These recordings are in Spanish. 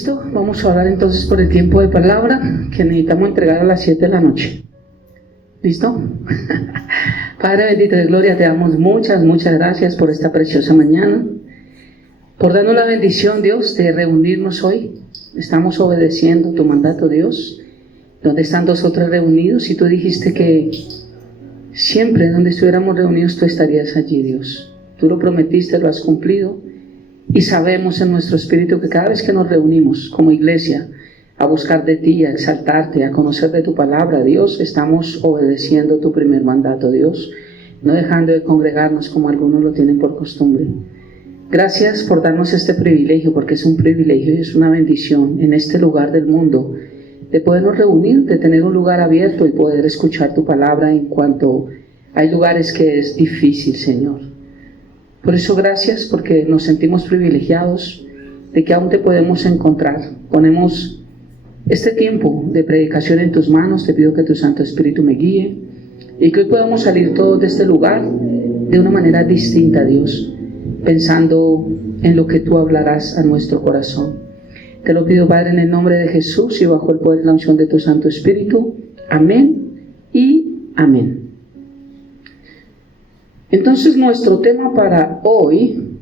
¿Listo? Vamos a orar entonces por el tiempo de palabra que necesitamos entregar a las 7 de la noche. ¿Listo? Padre bendito de gloria, te damos muchas gracias por esta preciosa mañana, por darnos la bendición, Dios, de reunirnos hoy. Estamos obedeciendo tu mandato, Dios, donde están dos o tres reunidos, y tú dijiste que siempre donde estuviéramos reunidos tú estarías allí, Dios. Tú lo prometiste, lo has cumplido, y sabemos en nuestro espíritu que cada vez que nos reunimos como iglesia a buscar de ti, a exaltarte, a conocer de tu palabra, Dios, estamos obedeciendo tu primer mandato, Dios, no dejando de congregarnos como algunos lo tienen por costumbre. Gracias por darnos este privilegio, porque es un privilegio y es una bendición en este lugar del mundo de podernos reunir, de tener un lugar abierto y poder escuchar tu palabra en cuanto hay lugares que es difícil, Señor. Por eso gracias, porque nos sentimos privilegiados de que aún te podemos encontrar. Ponemos este tiempo de predicación en tus manos, te pido que tu Santo Espíritu me guíe y que hoy podamos salir todos de este lugar de una manera distinta, Dios, pensando en lo que tú hablarás a nuestro corazón. Te lo pido, Padre, en el nombre de Jesús y bajo el poder y la unción de tu Santo Espíritu. Amén y amén. Entonces nuestro tema para hoy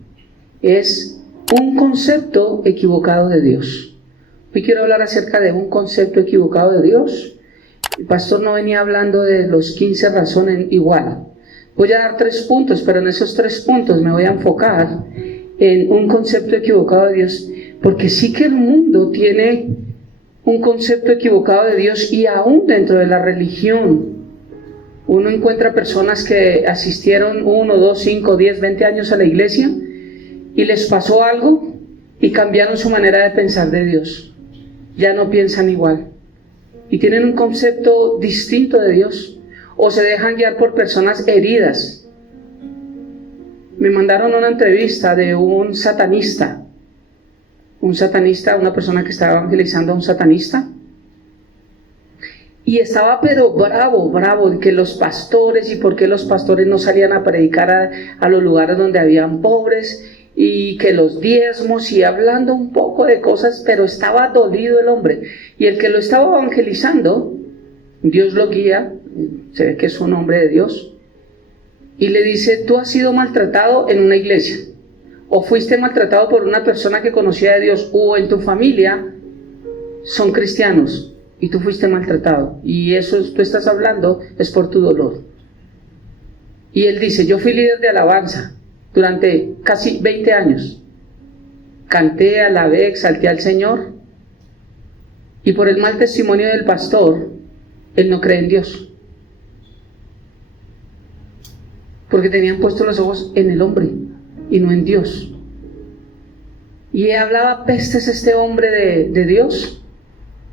es un concepto equivocado de Dios. Hoy quiero hablar acerca de un concepto equivocado de Dios. El pastor no venía hablando de los 15 razones igual. Voy a dar 3 puntos, pero en esos 3 puntos me voy a enfocar en un concepto equivocado de Dios, porque sí que el mundo tiene un concepto equivocado de Dios, y aún dentro de la religión uno encuentra personas que asistieron 1, 2, 5, 10, 20 años a la iglesia y les pasó algo y cambiaron su manera de pensar de Dios. Ya no piensan igual y tienen un concepto distinto de Dios, o se dejan guiar por personas heridas. Me mandaron una entrevista de un satanista, una persona que estaba evangelizando a un satanista, y estaba pero bravo de que los pastores, y por qué los pastores no salían a predicar a los lugares donde habían pobres, y que los diezmos, y hablando un poco de cosas, pero estaba dolido el hombre. Y el que lo estaba evangelizando, Dios lo guía, se ve que es un hombre de Dios, y le dice: tú has sido maltratado en una iglesia, o fuiste maltratado por una persona que conocía de Dios, o en tu familia son cristianos y tú fuiste maltratado, y eso tú estás hablando es por tu dolor. Y él dice: yo fui líder de alabanza durante casi 20 años, canté, alabé, exalté al Señor, y por el mal testimonio del pastor, él no cree en Dios, porque tenían puestos los ojos en el hombre y no en Dios. Y hablaba pestes este hombre de Dios.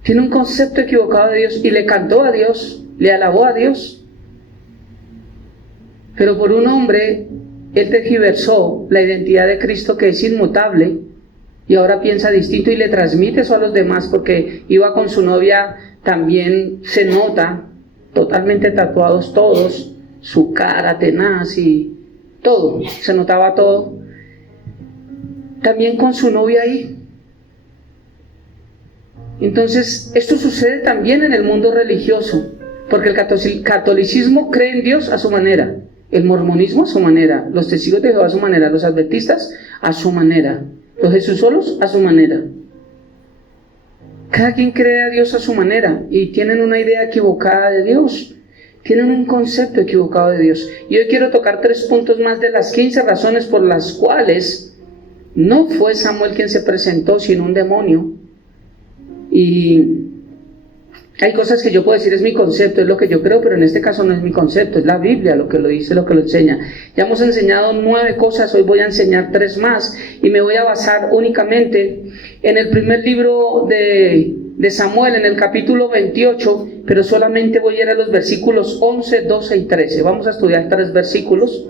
Tiene un concepto equivocado de Dios, y le cantó a Dios, le alabó a Dios. Pero por un hombre, él tergiversó la identidad de Cristo, que es inmutable, y ahora piensa distinto y le transmite eso a los demás, porque iba con su novia, también se nota, totalmente tatuados todos, su cara tenaz y todo, se notaba todo. También con su novia ahí. Entonces, esto sucede también en el mundo religioso, porque el catolicismo cree en Dios a su manera, el mormonismo a su manera, los testigos de Jehová a su manera, los adventistas a su manera, los jesusolos a su manera. Cada quien cree a Dios a su manera y tienen una idea equivocada de Dios, tienen un concepto equivocado de Dios. Y hoy quiero tocar 3 puntos más de las 15 razones por las cuales no fue Samuel quien se presentó, sino un demonio. Y hay cosas que yo puedo decir es mi concepto, es lo que yo creo, pero en este caso no es mi concepto, es la Biblia lo que lo dice, lo que lo enseña. Ya hemos enseñado 9 cosas, hoy voy a enseñar 3 más, y me voy a basar únicamente en el primer libro de Samuel, en el capítulo 28, pero solamente voy a ir a los versículos 11, 12 y 13. Vamos a estudiar 3 versículos.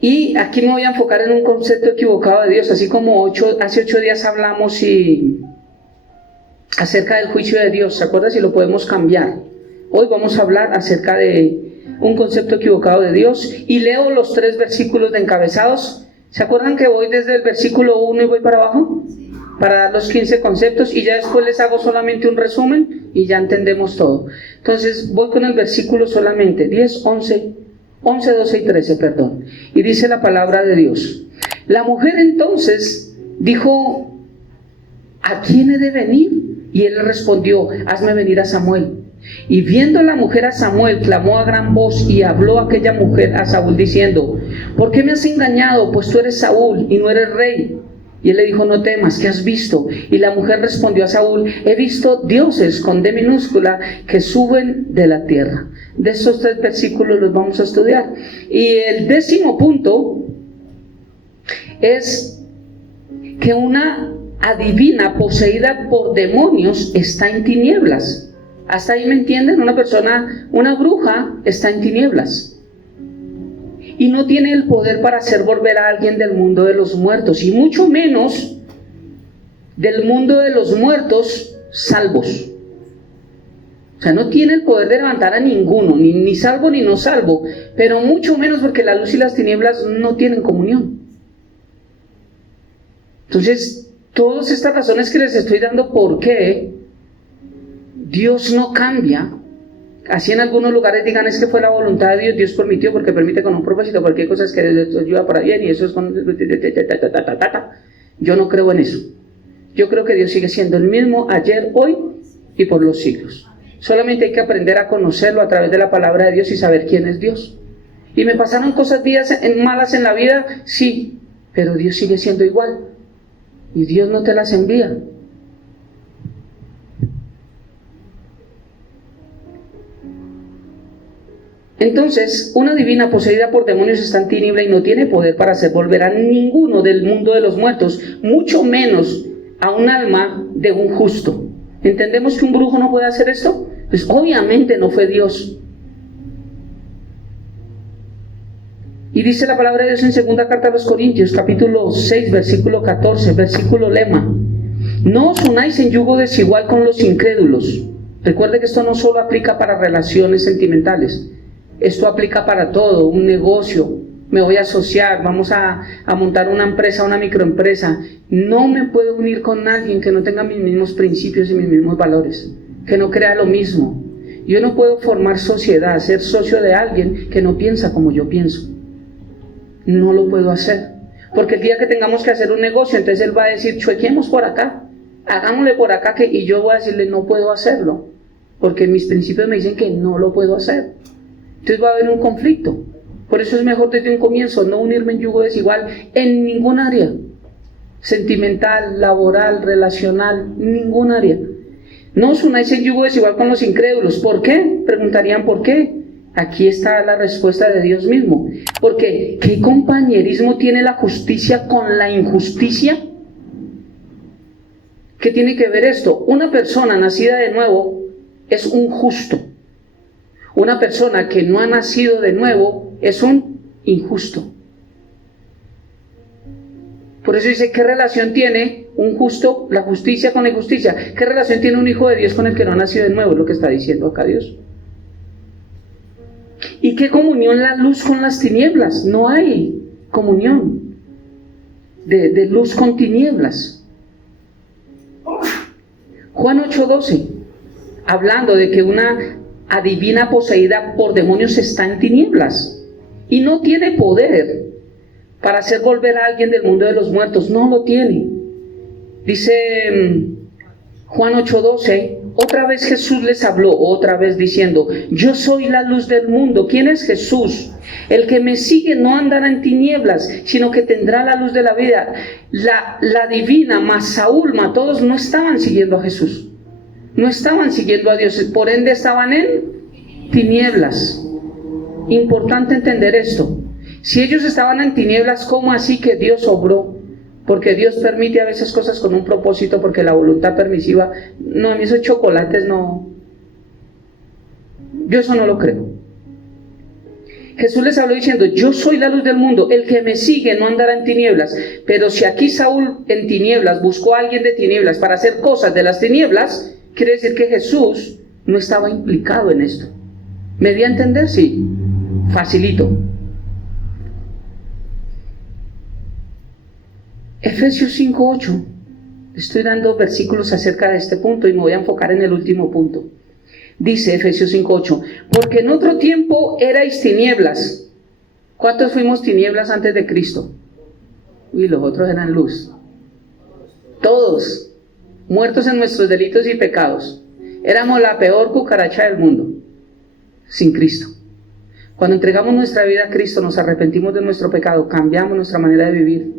Y aquí me voy a enfocar en un concepto equivocado de Dios, así como hace 8 días hablamos acerca del juicio de Dios, ¿se acuerdan? Si lo podemos cambiar. Hoy vamos a hablar acerca de un concepto equivocado de Dios, y leo los 3 versículos de encabezados. ¿Se acuerdan que voy desde el versículo 1 y voy para abajo? para dar los 15 conceptos y ya después les hago solamente un resumen y ya entendemos todo. Entonces voy con el versículo solamente, 10, 11, 12 y 13, perdón. Y dice la palabra de Dios. La mujer entonces dijo, ¿a quién he de venir? Y él le respondió, hazme venir a Samuel. Y viendo la mujer a Samuel, clamó a gran voz y habló aquella mujer a Saúl diciendo, ¿por qué me has engañado? Pues tú eres Saúl y no eres rey. Y él le dijo, no temas, ¿qué has visto? Y la mujer respondió a Saúl, he visto dioses con D minúscula que suben de la tierra. De estos 3 versículos los vamos a estudiar. Y el 10º punto es que una adivina poseída por demonios está en tinieblas. ¿Hasta ahí me entienden? Una bruja está en tinieblas y no tiene el poder para hacer volver a alguien del mundo de los muertos, y mucho menos del mundo de los muertos salvos. O sea, no tiene el poder de levantar a ninguno, ni salvo ni no salvo, pero mucho menos porque la luz y las tinieblas no tienen comunión. Entonces, todas estas razones que les estoy dando, ¿por qué Dios no cambia? Así en algunos lugares digan, es que fue la voluntad de Dios, Dios permitió porque permite con un propósito, porque hay cosas que Dios ayuda para bien y eso es con... Yo no creo en eso. Yo creo que Dios sigue siendo el mismo ayer, hoy y por los siglos. Solamente hay que aprender a conocerlo a través de la palabra de Dios y saber quién es Dios. ¿Y me pasaron cosas malas en la vida? Sí, pero Dios sigue siendo igual y Dios no te las envía. Entonces, una divina poseída por demonios está en tiniebla y no tiene poder para hacer volver a ninguno del mundo de los muertos, mucho menos a un alma de un justo. ¿Entendemos que un brujo no puede hacer esto? Pues obviamente no fue Dios. Y dice la palabra de Dios en segunda carta a los Corintios, capítulo 6, versículo 14, versículo lema. No os unáis en yugo desigual con los incrédulos. Recuerde que esto no solo aplica para relaciones sentimentales. Esto aplica para todo, un negocio, me voy a asociar, vamos a montar una empresa, una microempresa. No me puedo unir con alguien que no tenga mis mismos principios y mis mismos valores, que no crea lo mismo. Yo no puedo formar sociedad, ser socio de alguien que no piensa como yo pienso. No lo puedo hacer, porque el día que tengamos que hacer un negocio, entonces él va a decir, chuequemos por acá, hagámosle por acá, y yo voy a decirle, no puedo hacerlo, porque mis principios me dicen que no lo puedo hacer. Entonces va a haber un conflicto. Por eso es mejor desde un comienzo no unirme en yugo desigual en ningún área, sentimental, laboral, relacional, ningún área. No os unáis en yugo desigual con los incrédulos. ¿Por qué? Preguntarían ¿por qué? Aquí está la respuesta de Dios mismo. Porque ¿qué compañerismo tiene la justicia con la injusticia? ¿Qué tiene que ver esto? Una persona nacida de nuevo es un justo. Una persona que no ha nacido de nuevo es un injusto. Por eso dice, ¿qué relación tiene un justo, la justicia con la injusticia? ¿Qué relación tiene un hijo de Dios con el que no ha nacido de nuevo? Es lo que está diciendo acá Dios. ¿Y qué comunión la luz con las tinieblas? No hay comunión de luz con tinieblas. Juan 8:12, hablando de que una adivina poseída por demonios está en tinieblas y no tiene poder para hacer volver a alguien del mundo de los muertos. No lo tiene. Dice Juan 8:12, otra vez Jesús les habló, otra vez diciendo, yo soy la luz del mundo. ¿Quién es Jesús? El que me sigue no andará en tinieblas, sino que tendrá la luz de la vida. La divina, más Saúl, más todos no estaban siguiendo a Jesús. No estaban siguiendo a Dios, por ende estaban en tinieblas. Importante entender esto. Si ellos estaban en tinieblas, ¿cómo así que Dios obró? Porque Dios permite a veces cosas con un propósito, porque la voluntad permisiva, no, a mí esos chocolates no, yo eso no lo creo. Jesús les habló diciendo, yo soy la luz del mundo, el que me sigue no andará en tinieblas. Pero si aquí Saúl en tinieblas buscó a alguien de tinieblas para hacer cosas de las tinieblas, quiere decir que Jesús no estaba implicado en esto. ¿Me di a entender? Sí, facilito. Efesios 5:8 Estoy dando versículos acerca de este punto y me voy a enfocar en el último punto. Dice Efesios 5:8, porque en otro tiempo erais tinieblas. ¿Cuántos fuimos tinieblas antes de Cristo? Uy, los otros eran luz. Todos, muertos en nuestros delitos y pecados. Éramos la peor cucaracha del mundo, sin Cristo. Cuando entregamos nuestra vida a Cristo, nos arrepentimos de nuestro pecado, cambiamos nuestra manera de vivir.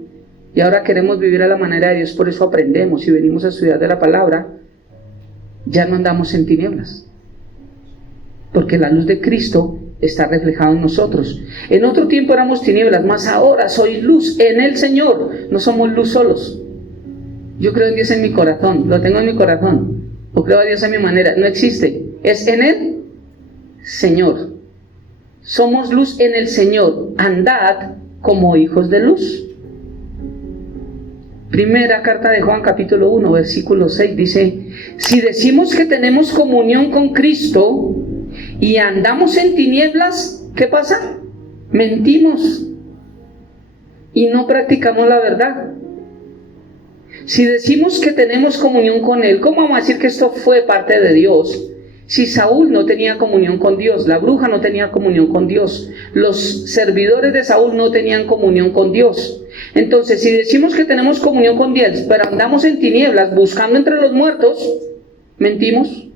Y ahora queremos vivir a la manera de Dios, por eso aprendemos y venimos a estudiar de la palabra. Ya no andamos en tinieblas, porque la luz de Cristo está reflejada en nosotros. En otro tiempo éramos tinieblas, mas ahora soy luz en el Señor. No somos luz solos. Yo creo en Dios en mi corazón, lo tengo en mi corazón. O creo a Dios a mi manera. No existe. Es en el Señor. Somos luz en el Señor. Andad como hijos de luz. Primera carta de Juan, capítulo 1, versículo 6, dice: si decimos que tenemos comunión con Cristo y andamos en tinieblas, ¿qué pasa? Mentimos y no practicamos la verdad. Si decimos que tenemos comunión con Él, ¿cómo vamos a decir que esto fue parte de Dios? Si Saúl no tenía comunión con Dios, la bruja no tenía comunión con Dios, los servidores de Saúl no tenían comunión con Dios. Entonces, si decimos que tenemos comunión con Dios, pero andamos en tinieblas buscando entre los muertos, mentimos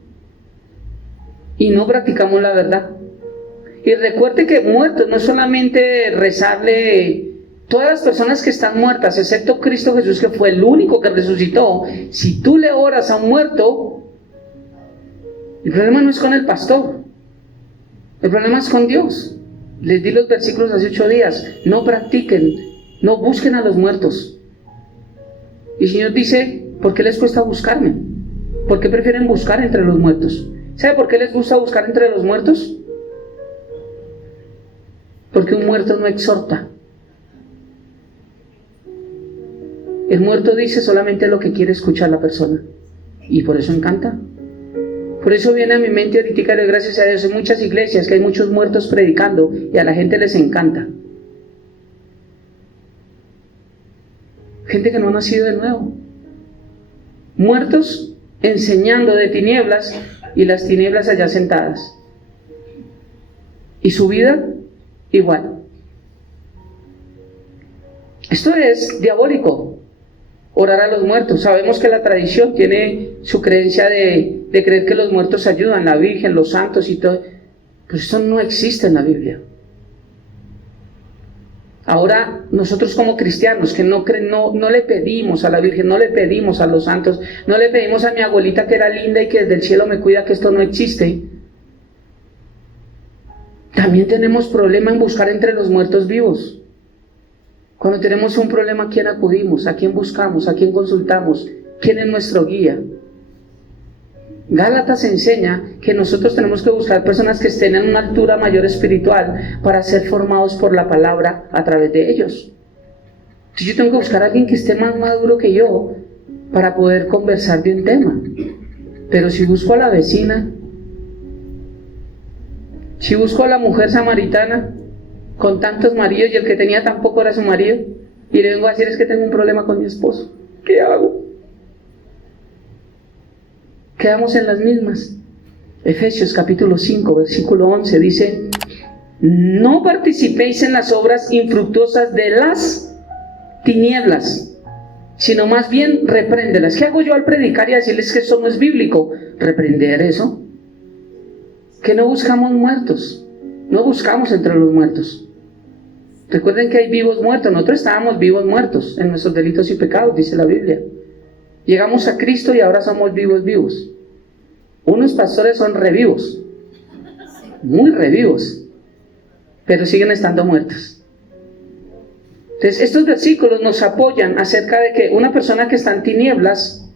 y no practicamos la verdad. Y recuerde que muertos no es solamente rezarle. Todas las personas que están muertas, excepto Cristo Jesús, que fue el único que resucitó, si tú le oras a un muerto, el problema no es con el pastor, el problema es con Dios. Les di los versículos hace 8 días. No practiquen, no busquen a los muertos. Y el Señor dice: ¿por qué les cuesta buscarme? ¿Por qué prefieren buscar entre los muertos? ¿Sabe por qué les gusta buscar entre los muertos? Porque un muerto no exhorta. El muerto dice solamente lo que quiere escuchar la persona, y por eso encanta. Por eso viene a mi mente ahorita, gracias a Dios, en muchas iglesias que hay muchos muertos predicando y a la gente les encanta. Gente que no ha nacido de nuevo. Muertos enseñando de tinieblas y las tinieblas allá sentadas. Y su vida igual. Esto es diabólico. Orar a los muertos. Sabemos que la tradición tiene su creencia de creer que los muertos ayudan, la Virgen, los santos y todo. Pero esto no existe en la Biblia. Ahora, nosotros como cristianos que no le pedimos a la Virgen, no le pedimos a los santos, no le pedimos a mi abuelita que era linda y que desde el cielo me cuida, que esto no existe. También tenemos problema en buscar entre los muertos vivos. Cuando tenemos un problema, ¿a quién acudimos? ¿A quién buscamos? ¿A quién consultamos? ¿Quién es nuestro guía? Gálatas enseña que nosotros tenemos que buscar personas que estén en una altura mayor espiritual para ser formados por la palabra a través de ellos. Entonces yo tengo que buscar a alguien que esté más maduro que yo para poder conversar de un tema. Pero si busco a la vecina, si busco a la mujer samaritana con tantos maridos y el que tenía tampoco era su marido, y le vengo a decir: es que tengo un problema con mi esposo, ¿qué hago? Quedamos en las mismas. Efesios capítulo 5 versículo 11 dice: no participéis en las obras infructuosas de las tinieblas, sino más bien repréndelas. ¿Qué hago yo al predicar y decirles que eso no es bíblico? Reprender eso. Que no buscamos muertos, no buscamos entre los muertos. Recuerden que hay vivos muertos. Nosotros estábamos vivos muertos en nuestros delitos y pecados, dice la Biblia. Llegamos a Cristo y ahora somos vivos. Unos pastores son revivos, muy revivos, pero siguen estando muertos. Entonces estos versículos nos apoyan acerca de que una persona que está en tinieblas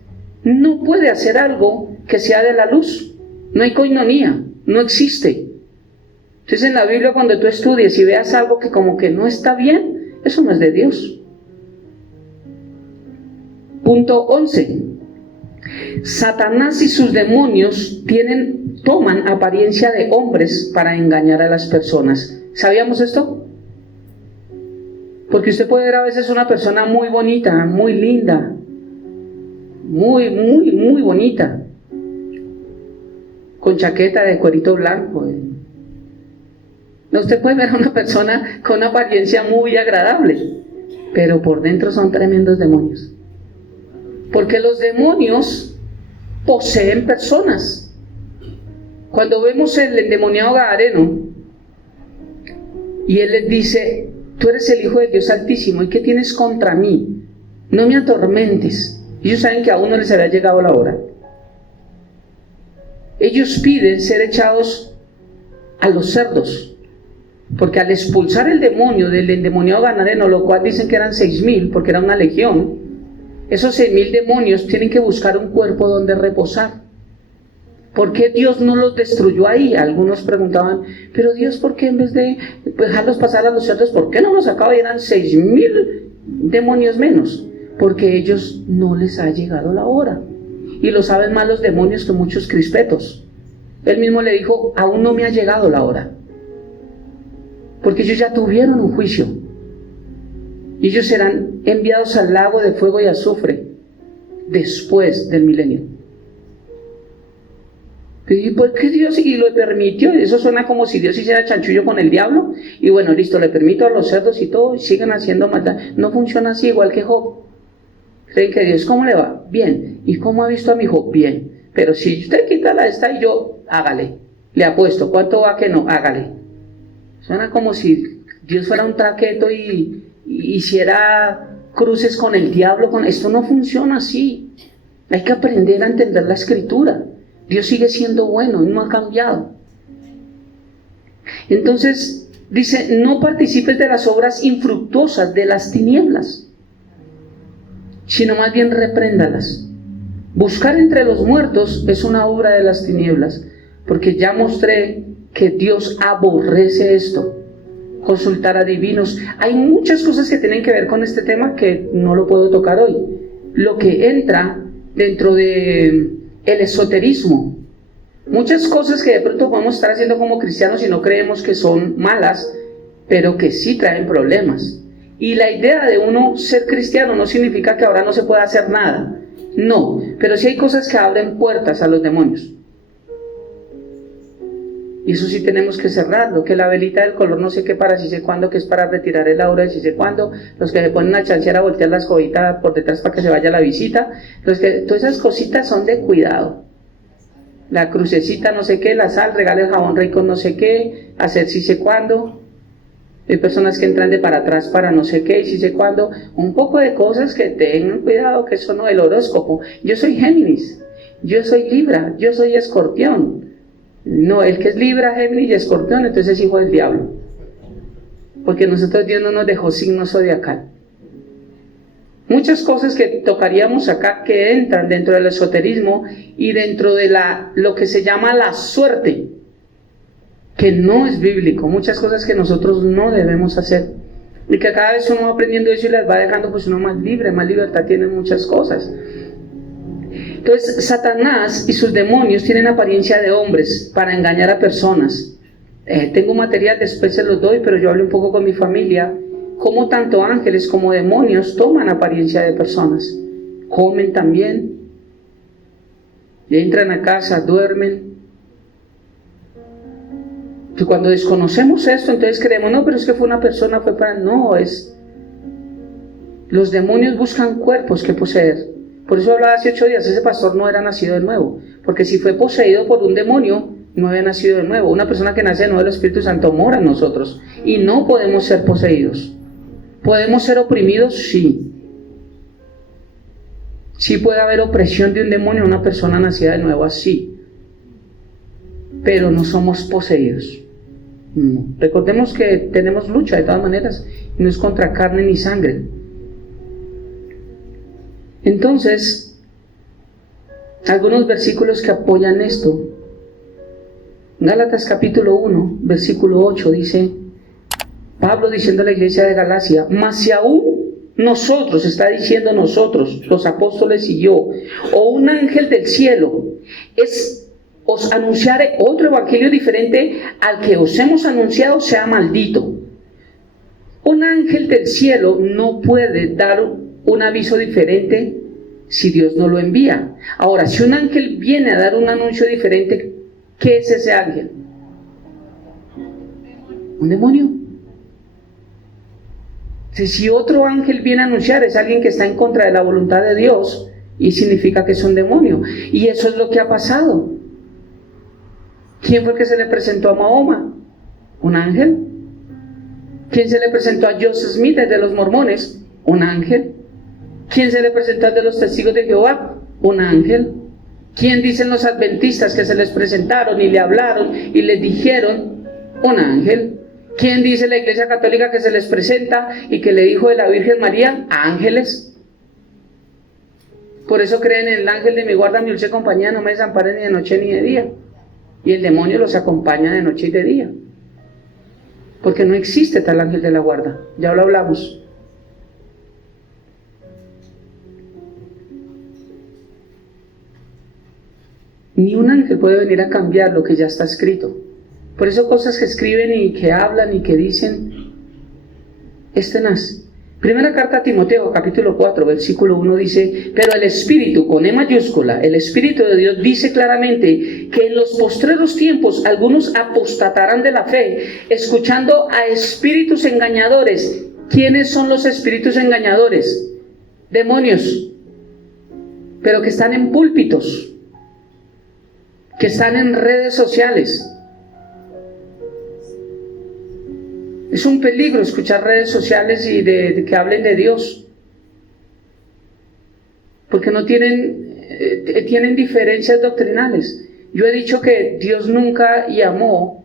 no puede hacer algo que sea de la luz. No hay coinonía, no existe. Entonces en la Biblia, cuando tú estudies y veas algo que como que no está bien, eso no es de Dios. Punto 11. Satanás y sus demonios toman apariencia de hombres para engañar a las personas. ¿Sabíamos esto? Porque usted puede ver a veces una persona muy bonita, muy linda, muy, muy, muy bonita, con chaqueta de cuerito blanco. No, usted puede ver a una persona con una apariencia muy agradable, pero por dentro son tremendos demonios. Porque los demonios poseen personas. Cuando vemos el endemoniado gadareno y él les dice: tú eres el Hijo de Dios Altísimo, ¿y qué tienes contra mí? No me atormentes. Ellos saben que aún no les había llegado la hora. Ellos piden ser echados a los cerdos, porque al expulsar el demonio del endemoniado gadareno, lo cual dicen que eran 6,000, porque era una legión, esos 6,000 demonios tienen que buscar un cuerpo donde reposar. ¿Por qué Dios no los destruyó ahí? Algunos preguntaban: pero Dios, ¿por qué en vez de dejarlos pasar a los cerdos, por qué no los sacaba y eran 6,000 demonios menos? Porque a ellos no les ha llegado la hora. Y lo saben más los demonios que muchos crispetos. Él mismo le dijo: aún no me ha llegado la hora. Porque ellos ya tuvieron un juicio. Y ellos serán enviados al lago de fuego y azufre después del milenio. ¿Y por qué Dios y lo permitió? Eso suena como si Dios hiciera chanchullo con el diablo. Y bueno, listo, le permito a los cerdos y todo, y sigan haciendo maldad. No funciona así, igual que Job. ¿Creen que Dios cómo le va? Bien. ¿Y cómo ha visto a mi Job? Bien. Pero si usted quita la esta y yo, hágale. Le apuesto. ¿Cuánto va que no? Hágale. Suena como si Dios fuera un traqueto y hiciera cruces con el diablo. Esto no funciona así. Hay que aprender a entender la Escritura. Dios sigue siendo bueno y no ha cambiado. Entonces dice: no participes de las obras infructuosas de las tinieblas, sino más bien repréndalas. Buscar entre los muertos es una obra de las tinieblas, porque ya mostré que Dios aborrece esto. Consultar a divinos. Hay muchas cosas que tienen que ver con este tema que no lo puedo tocar hoy. Lo que entra dentro de el esoterismo, muchas cosas que de pronto podemos estar haciendo como cristianos y no creemos que son malas, pero que sí traen problemas. Y la idea de uno ser cristiano no significa que ahora no se pueda hacer nada, no, pero sí hay cosas que abren puertas a los demonios. Y eso sí tenemos que cerrarlo, que la velita del color no sé qué para si sé cuándo, que es para retirar el aura de si sé cuándo, los que se ponen a chancear a voltear la escobita por detrás para que se vaya la visita, todas esas cositas son de cuidado. La crucecita no sé qué, la sal, regala el jabón rico no sé qué, hacer si sé cuándo. Hay personas que entran de para atrás para no sé qué y si sé cuándo, un poco de cosas que tengan cuidado, que eso no es el horóscopo. Yo soy Géminis, yo soy Libra, yo soy Escorpión. No, el que es Libra, Géminis y Escorpión, entonces es hijo del diablo. Porque nosotros Dios no nos dejó signo zodiacal. Muchas cosas que tocaríamos acá que entran dentro del esoterismo y dentro de lo que se llama la suerte, que no es bíblico. Muchas cosas que nosotros no debemos hacer. Y que cada vez uno va aprendiendo eso y las va dejando, pues uno más libre, más libertad tiene muchas cosas. Entonces, Satanás y sus demonios tienen apariencia de hombres para engañar a personas. Tengo material, después se los doy, pero yo hablé un poco con mi familia, cómo tanto ángeles como demonios toman apariencia de personas. Comen también, entran a casa, duermen. Y cuando desconocemos esto, entonces creemos: no, pero es que fue una persona, fue para... No, los demonios buscan cuerpos que poseer. Por eso hablaba hace 8 días, ese pastor no era nacido de nuevo, porque si fue poseído por un demonio, no había nacido de nuevo. Una persona que nace de nuevo, el Espíritu Santo mora en nosotros, y no podemos ser poseídos. ¿Podemos ser oprimidos? Sí. Sí puede haber opresión de un demonio en una persona nacida de nuevo, así, pero no somos poseídos. No. Recordemos que tenemos lucha de todas maneras, no es contra carne ni sangre. Entonces, algunos versículos que apoyan esto. Gálatas capítulo 1, versículo 8 dice, Pablo diciendo a la iglesia de Galacia: mas si aún nosotros, está diciendo nosotros, los apóstoles y yo, o un ángel del cielo, os anunciare otro evangelio diferente al que os hemos anunciado, sea maldito. Un ángel del cielo no puede dar un aviso diferente si Dios no lo envía. Ahora, si un ángel viene a dar un anuncio diferente, ¿qué es ese ángel? Un demonio. Si otro ángel viene a anunciar, es alguien que está en contra de la voluntad de Dios y significa que es un demonio. Y eso es lo que ha pasado. ¿Quién fue el que se le presentó a Mahoma? ¿Un ángel? ¿Quién se le presentó a Joseph Smith de los mormones? ¿Un ángel? ¿Quién se le presentó a de los testigos de Jehová? Un ángel. ¿Quién dicen los adventistas que se les presentaron y le hablaron y les dijeron? Un ángel. ¿Quién dice la Iglesia Católica que se les presenta y que le dijo de la Virgen María? Ángeles. Por eso creen en el ángel de mi guarda, mi dulce compañía, no me desamparen ni de noche ni de día. Y el demonio los acompaña de noche y de día. Porque no existe tal ángel de la guarda. Ya lo hablamos. Ni un ángel puede venir a cambiar lo que ya está escrito. Por eso cosas que escriben y que hablan y que dicen es tenaz. Primera carta a Timoteo, capítulo 4, versículo 1 dice: pero el Espíritu, con E mayúscula, el Espíritu de Dios dice claramente que en los postreros tiempos algunos apostatarán de la fe, escuchando a espíritus engañadores. ¿Quiénes son los espíritus engañadores? Demonios, pero que están en púlpitos, que están en redes sociales. Es un peligro escuchar redes sociales y de que hablen de Dios, porque no tienen diferencias doctrinales. Yo he dicho que Dios nunca llamó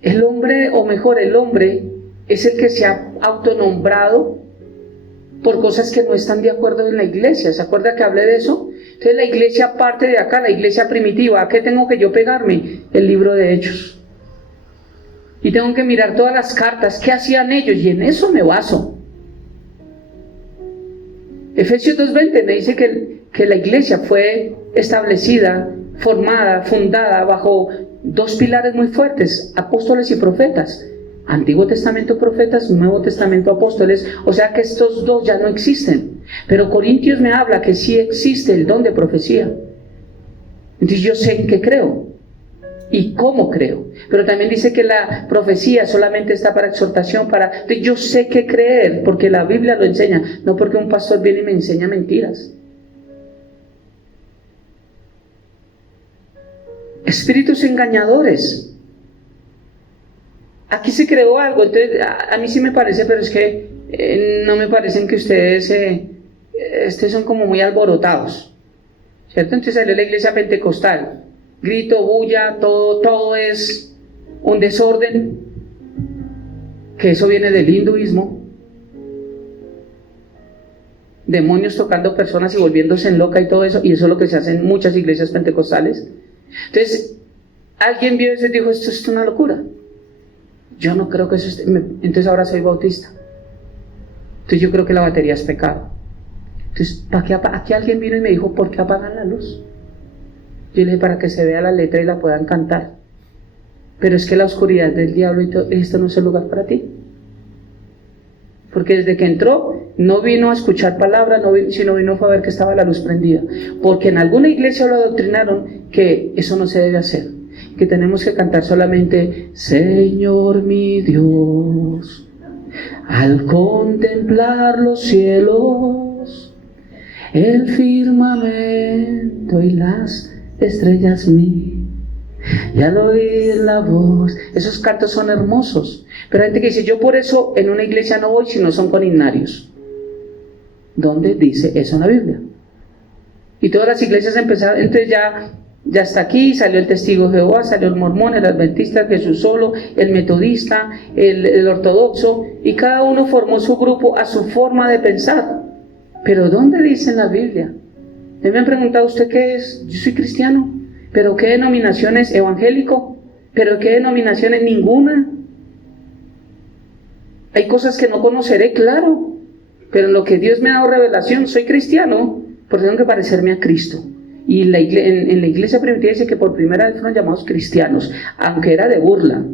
el hombre, o mejor, el hombre es el que se ha autonombrado por cosas que no están de acuerdo en la iglesia. ¿Se acuerda que hablé de eso? Entonces la iglesia parte de acá, la iglesia primitiva. ¿A qué tengo que yo pegarme? El libro de Hechos. Y tengo que mirar todas las cartas, ¿qué hacían ellos? Y en eso me baso. Efesios 2:20 me dice que la iglesia fue establecida, formada, fundada bajo dos pilares muy fuertes: apóstoles y profetas. Antiguo Testamento profetas, Nuevo Testamento apóstoles. O sea que estos dos ya no existen. Pero Corintios me habla que sí existe el don de profecía. Entonces yo sé en qué creo y cómo creo. Pero también dice que la profecía solamente está para exhortación, yo sé qué creer, porque la Biblia lo enseña, no porque un pastor viene y me enseña mentiras. Espíritus engañadores. Aquí se creó algo, entonces a mí sí me parece, pero es que no me parecen que ustedes son como muy alborotados, ¿cierto? Entonces salió la iglesia pentecostal, grito, bulla, todo es un desorden, que eso viene del hinduismo, demonios tocando personas y volviéndose en loca y todo eso, y eso es lo que se hace en muchas iglesias pentecostales. Entonces alguien vio eso y dijo: esto es una locura, yo no creo que eso esté. Entonces ahora soy bautista, entonces yo creo que la batería es pecado. Entonces aquí alguien vino y me dijo: ¿por qué apagan la luz? Yo le dije: para que se vea la letra y la puedan cantar. Pero es que la oscuridad del diablo, esto no es el lugar para ti. Porque desde que entró, no vino a escuchar palabra, sino vino a ver que estaba la luz prendida. Porque en alguna iglesia lo adoctrinaron que eso no se debe hacer, que tenemos que cantar solamente: Señor mi Dios, al contemplar los cielos, el firmamento y las estrellas mí, y al oír la voz. Esos cantos son hermosos, pero hay gente que dice: yo por eso en una iglesia no voy si no son con himnarios. ¿Dónde dice eso en la Biblia? Y todas las iglesias empezaron, entonces ya está aquí, salió el testigo de Jehová, salió el mormón, el adventista, el Jesús solo, el metodista, el ortodoxo, y cada uno formó su grupo a su forma de pensar. Pero ¿dónde dice en la Biblia? Me han preguntado: ¿usted qué es? Yo soy cristiano. ¿Pero qué denominación es? ¿Evangélico? ¿Pero qué denominación es? Ninguna. Hay cosas que no conoceré, claro, pero en lo que Dios me ha dado revelación, soy cristiano, porque tengo que parecerme a Cristo. Y en la iglesia primitiva dice que por primera vez fueron llamados cristianos, aunque era de burla.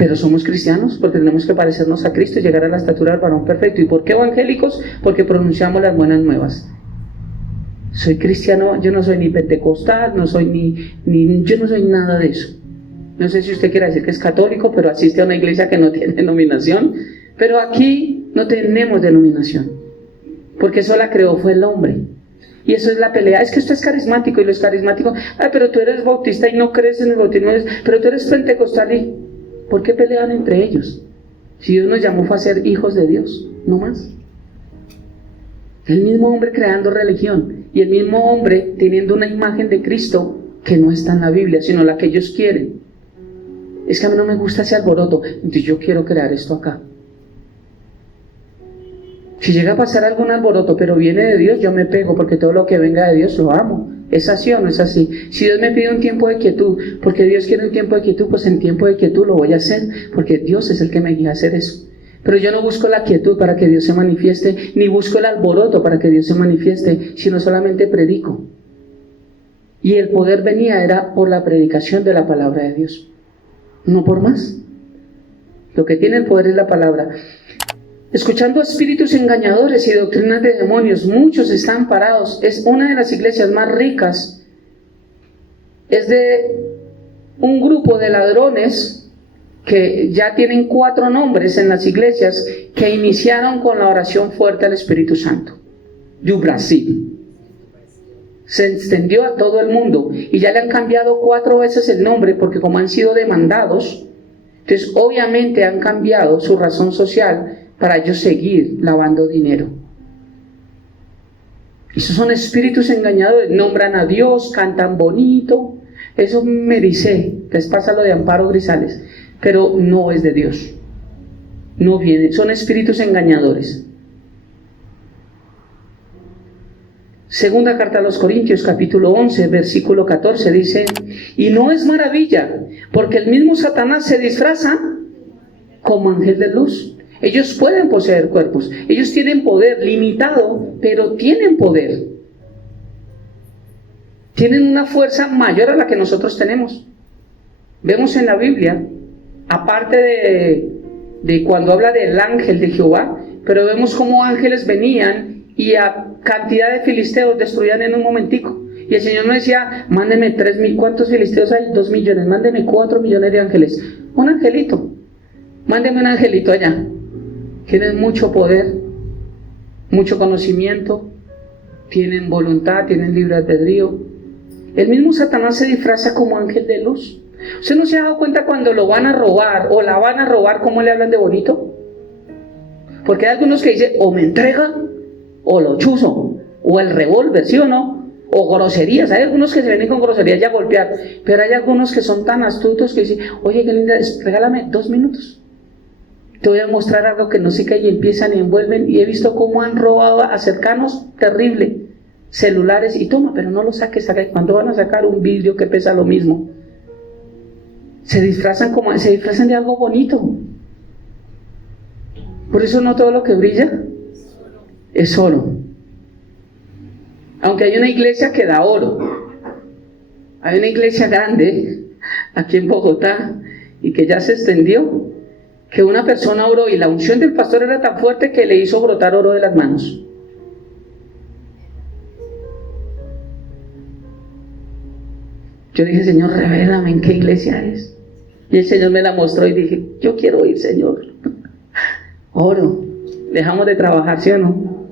Pero somos cristianos porque tenemos que parecernos a Cristo y llegar a la estatura del varón perfecto. ¿Y por qué evangélicos? Porque pronunciamos las buenas nuevas. Soy cristiano, yo no soy ni pentecostal, no soy yo no soy nada de eso. No sé si usted quiere decir que es católico, pero asiste a una iglesia que no tiene denominación. Pero aquí no tenemos denominación, porque eso la creó fue el hombre. Y eso es la pelea. Es que usted es carismático y los carismáticos, pero tú eres bautista y no crees en el bautismo, pero tú eres pentecostal y... ¿Por qué pelean entre ellos? Si Dios nos llamó fue a ser hijos de Dios, no más. El mismo hombre creando religión y el mismo hombre teniendo una imagen de Cristo que no está en la Biblia, sino la que ellos quieren. Es que a mí no me gusta ese alboroto, entonces yo quiero crear esto acá. Si llega a pasar algún alboroto, pero viene de Dios, yo me pego, porque todo lo que venga de Dios lo amo. ¿Es así o no es así? Si Dios me pide un tiempo de quietud, porque Dios quiere un tiempo de quietud, pues en tiempo de quietud lo voy a hacer, porque Dios es el que me guía a hacer eso. Pero yo no busco la quietud para que Dios se manifieste, ni busco el alboroto para que Dios se manifieste, sino solamente predico. Y el poder venía era por la predicación de la palabra de Dios, no por más. Lo que tiene el poder es la palabra. Escuchando espíritus engañadores y doctrinas de demonios, muchos están parados. Es una de las iglesias más ricas. Es de un grupo de ladrones que ya tienen 4 nombres en las iglesias que iniciaron con la oración fuerte al Espíritu Santo. De Brasil. Se extendió a todo el mundo y ya le han cambiado 4 veces el nombre porque como han sido demandados, entonces obviamente han cambiado su razón social para ellos seguir lavando dinero. Esos son espíritus engañadores, nombran a Dios, cantan bonito, eso me dice, les pasa lo de Amparo Grisales, pero no es de Dios, no viene, son espíritus engañadores. Segunda carta a los Corintios, capítulo 11, versículo 14, dice: y no es maravilla, porque el mismo Satanás se disfraza como ángel de luz. Ellos pueden poseer cuerpos, ellos tienen poder limitado, pero tienen poder. Tienen una fuerza mayor a la que nosotros tenemos. Vemos en la Biblia, aparte de cuando habla del ángel de Jehová, pero vemos cómo ángeles venían y a cantidad de filisteos destruían en un momentico. Y el Señor nos decía: mándeme 3,000, ¿cuántos filisteos hay? 2 millones, mándeme 4 millones de ángeles. Un angelito, mándeme un angelito allá. Tienen mucho poder, mucho conocimiento, tienen voluntad, tienen libre albedrío. El mismo Satanás se disfraza como ángel de luz. ¿Usted no se ha dado cuenta cuando lo van a robar o la van a robar cómo le hablan de bonito? Porque hay algunos que dicen: o me entrega o lo chuzo, o el revólver, ¿sí o no? O groserías. Hay algunos que se vienen con groserías y a golpear, pero hay algunos que son tan astutos que dicen: oye, qué linda, regálame 2 minutos. Te voy a mostrar algo que no sé qué, y empiezan y envuelven, y he visto cómo han robado a cercanos, terrible, celulares, y toma, pero no lo saques, cuando van a sacar un vidrio que pesa lo mismo. Se disfrazan de algo bonito. Por eso no todo lo que brilla es oro. Aunque hay una iglesia que da oro, hay una iglesia grande aquí en Bogotá y que ya se extendió, que una persona oró y la unción del pastor era tan fuerte que le hizo brotar oro de las manos. Yo dije: Señor, revélame en qué iglesia es. Y el Señor me la mostró y dije: yo quiero ir, Señor. Oro. Dejamos de trabajar, ¿sí o no?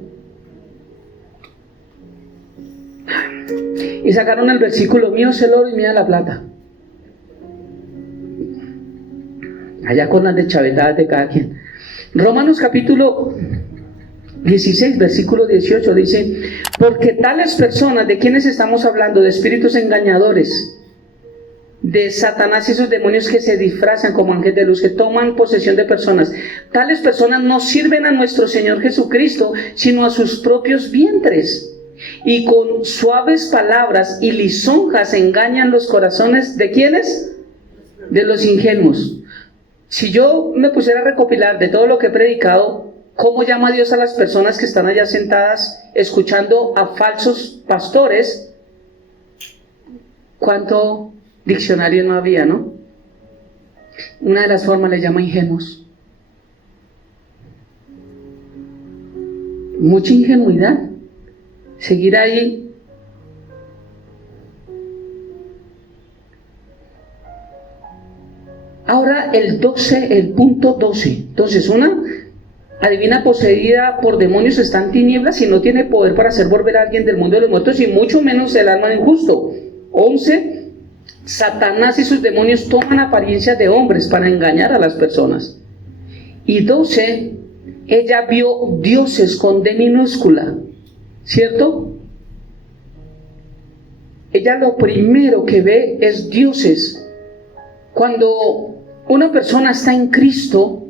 Y sacaron el versículo: mío es el oro y mía la plata. Allá con las deschavetadas de cada quien. Romanos capítulo 16, versículo 18 dice: porque tales personas, ¿de quiénes estamos hablando? De espíritus engañadores, de Satanás y sus demonios que se disfrazan como ángeles de luz, que toman posesión de personas. Tales personas no sirven a nuestro Señor Jesucristo, sino a sus propios vientres, y con suaves palabras y lisonjas engañan los corazones ¿de quiénes? De los ingenuos. Si yo me pusiera a recopilar de todo lo que he predicado, ¿cómo llama Dios a las personas que están allá sentadas escuchando a falsos pastores? ¿Cuánto diccionario no había, no? Una de las formas le llama ingenuos. Mucha ingenuidad. Seguir ahí. Ahora el punto 12. Entonces, una adivina poseída por demonios está en tinieblas y no tiene poder para hacer volver a alguien del mundo de los muertos, y mucho menos el alma del injusto. 11. Satanás y sus demonios toman apariencias de hombres para engañar a las personas. Y 12. Ella vio dioses con D minúscula, ¿cierto? Ella lo primero que ve es dioses. Cuando una persona está en Cristo,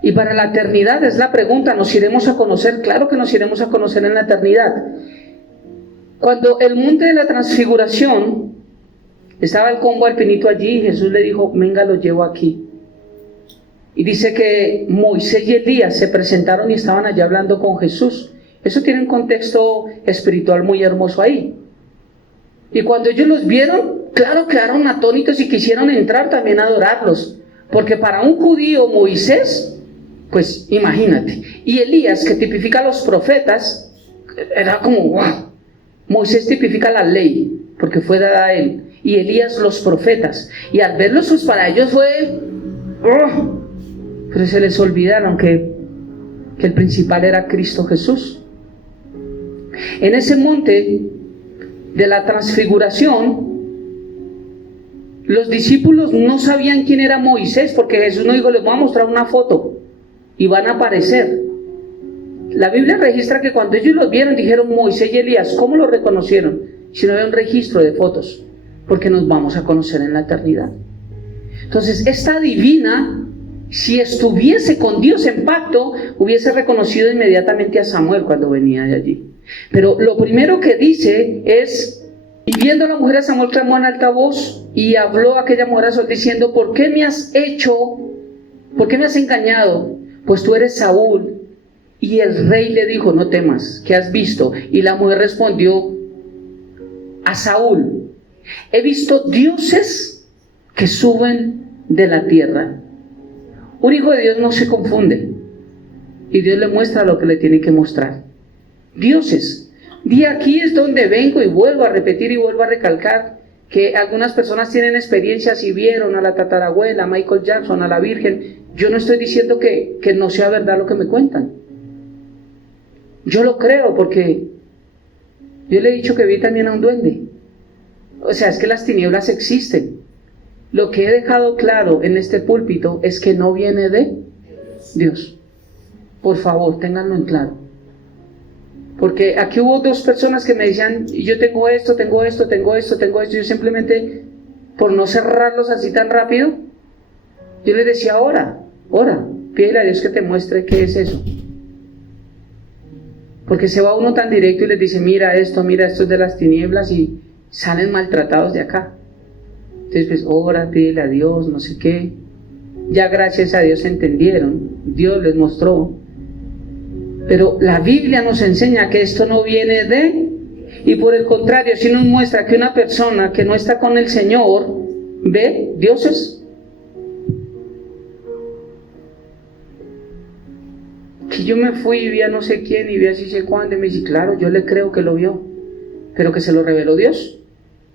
y para la eternidad es la pregunta, ¿nos iremos a conocer? Claro que nos iremos a conocer en la eternidad. Cuando el monte de la transfiguración, estaba el combo alpinito allí, y Jesús le dijo, venga, lo llevo aquí. Y dice que Moisés y Elías se presentaron y estaban allá hablando con Jesús. Eso tiene un contexto espiritual muy hermoso ahí. Y cuando ellos los vieron, claro, quedaron atónitos y quisieron entrar también a adorarlos. Porque para un judío Moisés, pues imagínate. Y Elías, que tipifica a los profetas, era como, wow. Moisés tipifica la ley, porque fue dada a él. Y Elías los profetas. Y al verlos, pues para ellos fue... pero se les olvidaron que el principal era Cristo Jesús. En ese monte de la transfiguración, los discípulos no sabían quién era Moisés, porque Jesús no dijo, les voy a mostrar una foto y van a aparecer. La Biblia registra que cuando ellos los vieron, dijeron Moisés y Elías. ¿Cómo lo reconocieron? Si no había un registro de fotos, porque nos vamos a conocer en la eternidad. Entonces, esta divina, si estuviese con Dios en pacto, hubiese reconocido inmediatamente a Samuel cuando venía de allí. Pero lo primero que dice es, y viendo a la mujer a Samuel, clamó en alta voz y habló a aquella mujer a Saúl diciendo, ¿por qué me has engañado? Pues tú eres Saúl. Y el rey le dijo, no temas, ¿qué has visto? Y la mujer respondió a Saúl, he visto dioses que suben de la tierra. Un hijo de Dios no se confunde, y Dios le muestra lo que le tiene que mostrar. Dioses. De aquí es donde vengo y vuelvo a repetir y vuelvo a recalcar que algunas personas tienen experiencias y vieron a la tatarabuela, a Michael Jackson, a la Virgen. Yo no estoy diciendo que no sea verdad lo que me cuentan. Yo lo creo porque yo le he dicho que vi también a un duende. O sea, es que las tinieblas existen. Lo que he dejado claro en este púlpito es que no viene de Dios. Por favor, ténganlo en claro. Porque aquí hubo dos personas que me decían, yo tengo esto. Yo simplemente, por no cerrarlos así tan rápido, yo les decía, ora, pídele a Dios que te muestre qué es eso. Porque se va uno tan directo y les dice, mira esto es de las tinieblas, y salen maltratados de acá. Entonces, pues, ora, pídele a Dios, no sé qué. Ya gracias a Dios entendieron, Dios les mostró. Pero la Biblia nos enseña que esto no viene de... Y por el contrario, si nos muestra que una persona que no está con el Señor ve dioses. Que yo me fui y vi a no sé quién y vi así sé cuándo, y me dice, claro, yo le creo que lo vio, pero que se lo reveló Dios.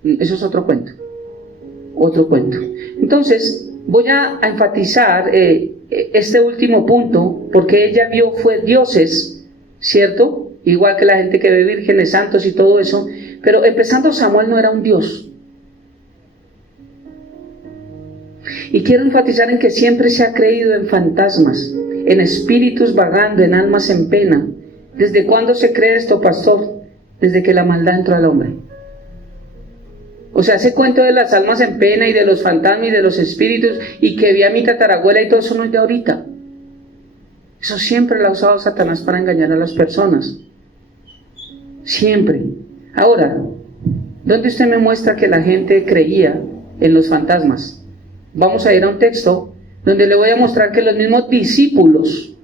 Eso es otro cuento. Entonces, voy a enfatizar este último punto, porque ella vio fue dioses, ¿cierto? Igual que la gente que ve vírgenes, santos y todo eso. Pero empezando, Samuel no era un dios. Y quiero enfatizar en que siempre se ha creído en fantasmas, en espíritus vagando, en almas en pena. ¿Desde cuándo se cree esto, pastor? Desde que la maldad entró al hombre. O sea, ese cuento de las almas en pena y de los fantasmas y de los espíritus y que vi a mi tatarabuela y todo eso no es de ahorita. Eso siempre lo ha usado Satanás para engañar a las personas. Siempre. Ahora, ¿dónde usted me muestra que la gente creía en los fantasmas? Vamos a ir a un texto donde le voy a mostrar que los mismos discípulos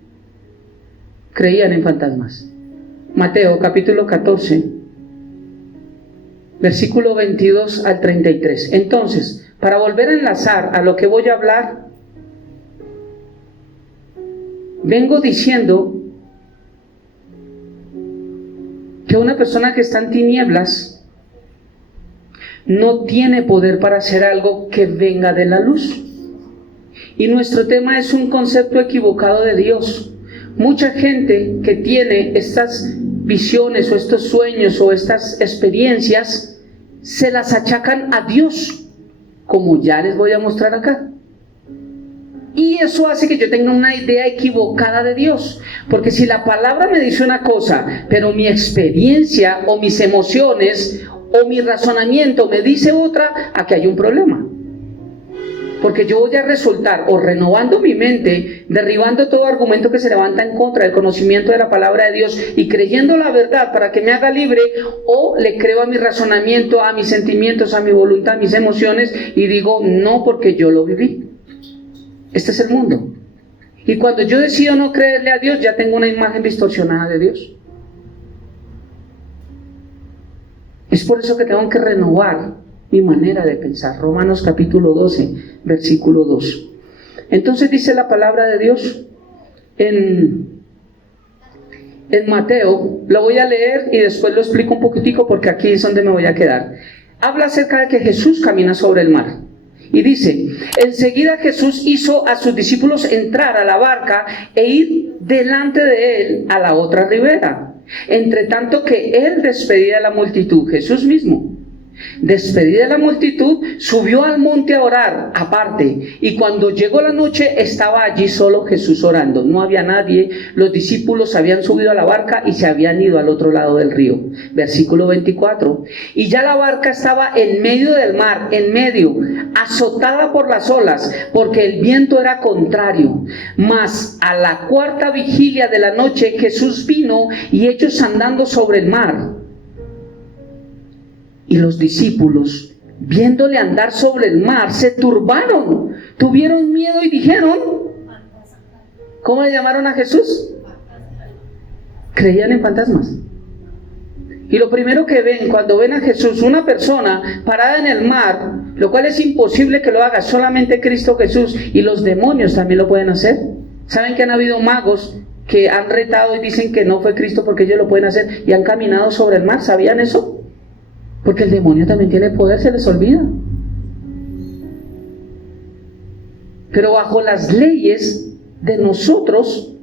creían en fantasmas. Mateo capítulo 14. Versículo 22 al 33. Entonces, para volver a enlazar a lo que voy a hablar, vengo diciendo que una persona que está en tinieblas no tiene poder para hacer algo que venga de la luz. Y nuestro tema es un concepto equivocado de Dios. Mucha gente que tiene estas visiones o estos sueños o estas experiencias se las achacan a Dios, como ya les voy a mostrar acá. Y eso hace que yo tenga una idea equivocada de Dios, porque si la palabra me dice una cosa, pero mi experiencia o mis emociones o mi razonamiento me dice otra, aquí hay un problema. Porque yo voy a resultar o renovando mi mente, derribando todo argumento que se levanta en contra del conocimiento de la palabra de Dios y creyendo la verdad para que me haga libre, o le creo a mi razonamiento, a mis sentimientos, a mi voluntad, a mis emociones y digo no porque yo lo viví. Este es el mundo. Y cuando yo decido no creerle a Dios, ya tengo una imagen distorsionada de Dios. Es por eso que tengo que renovar mi manera de pensar. Romanos capítulo 12, versículo 2. Entonces dice la palabra de Dios en Mateo, lo voy a leer y después lo explico un poquitico porque aquí es donde me voy a quedar. Habla acerca de que Jesús camina sobre el mar. Y dice, enseguida Jesús hizo a sus discípulos entrar a la barca e ir delante de él a la otra ribera. Entre tanto que él despedía a la multitud, Jesús mismo, despedida la multitud, subió al monte a orar aparte, y cuando llegó la noche estaba allí solo Jesús orando. No había nadie, los discípulos habían subido a la barca y se habían ido al otro lado del río. Versículo 24. Y ya la barca estaba en medio del mar, en medio, azotada por las olas, porque el viento era contrario. Mas a la cuarta vigilia de la noche Jesús vino, y ellos andando sobre el mar. Y los discípulos, viéndole andar sobre el mar, se turbaron, tuvieron miedo y dijeron, ¿cómo le llamaron a Jesús? Creían en fantasmas. Y lo primero que ven cuando ven a Jesús, una persona parada en el mar, lo cual es imposible que lo haga solamente Cristo Jesús, y los demonios también lo pueden hacer. ¿Saben que han habido magos que han retado y dicen que no fue Cristo porque ellos lo pueden hacer y han caminado sobre el mar? ¿Sabían eso? Porque el demonio también tiene poder, se les olvida. Pero bajo las leyes de nosotros,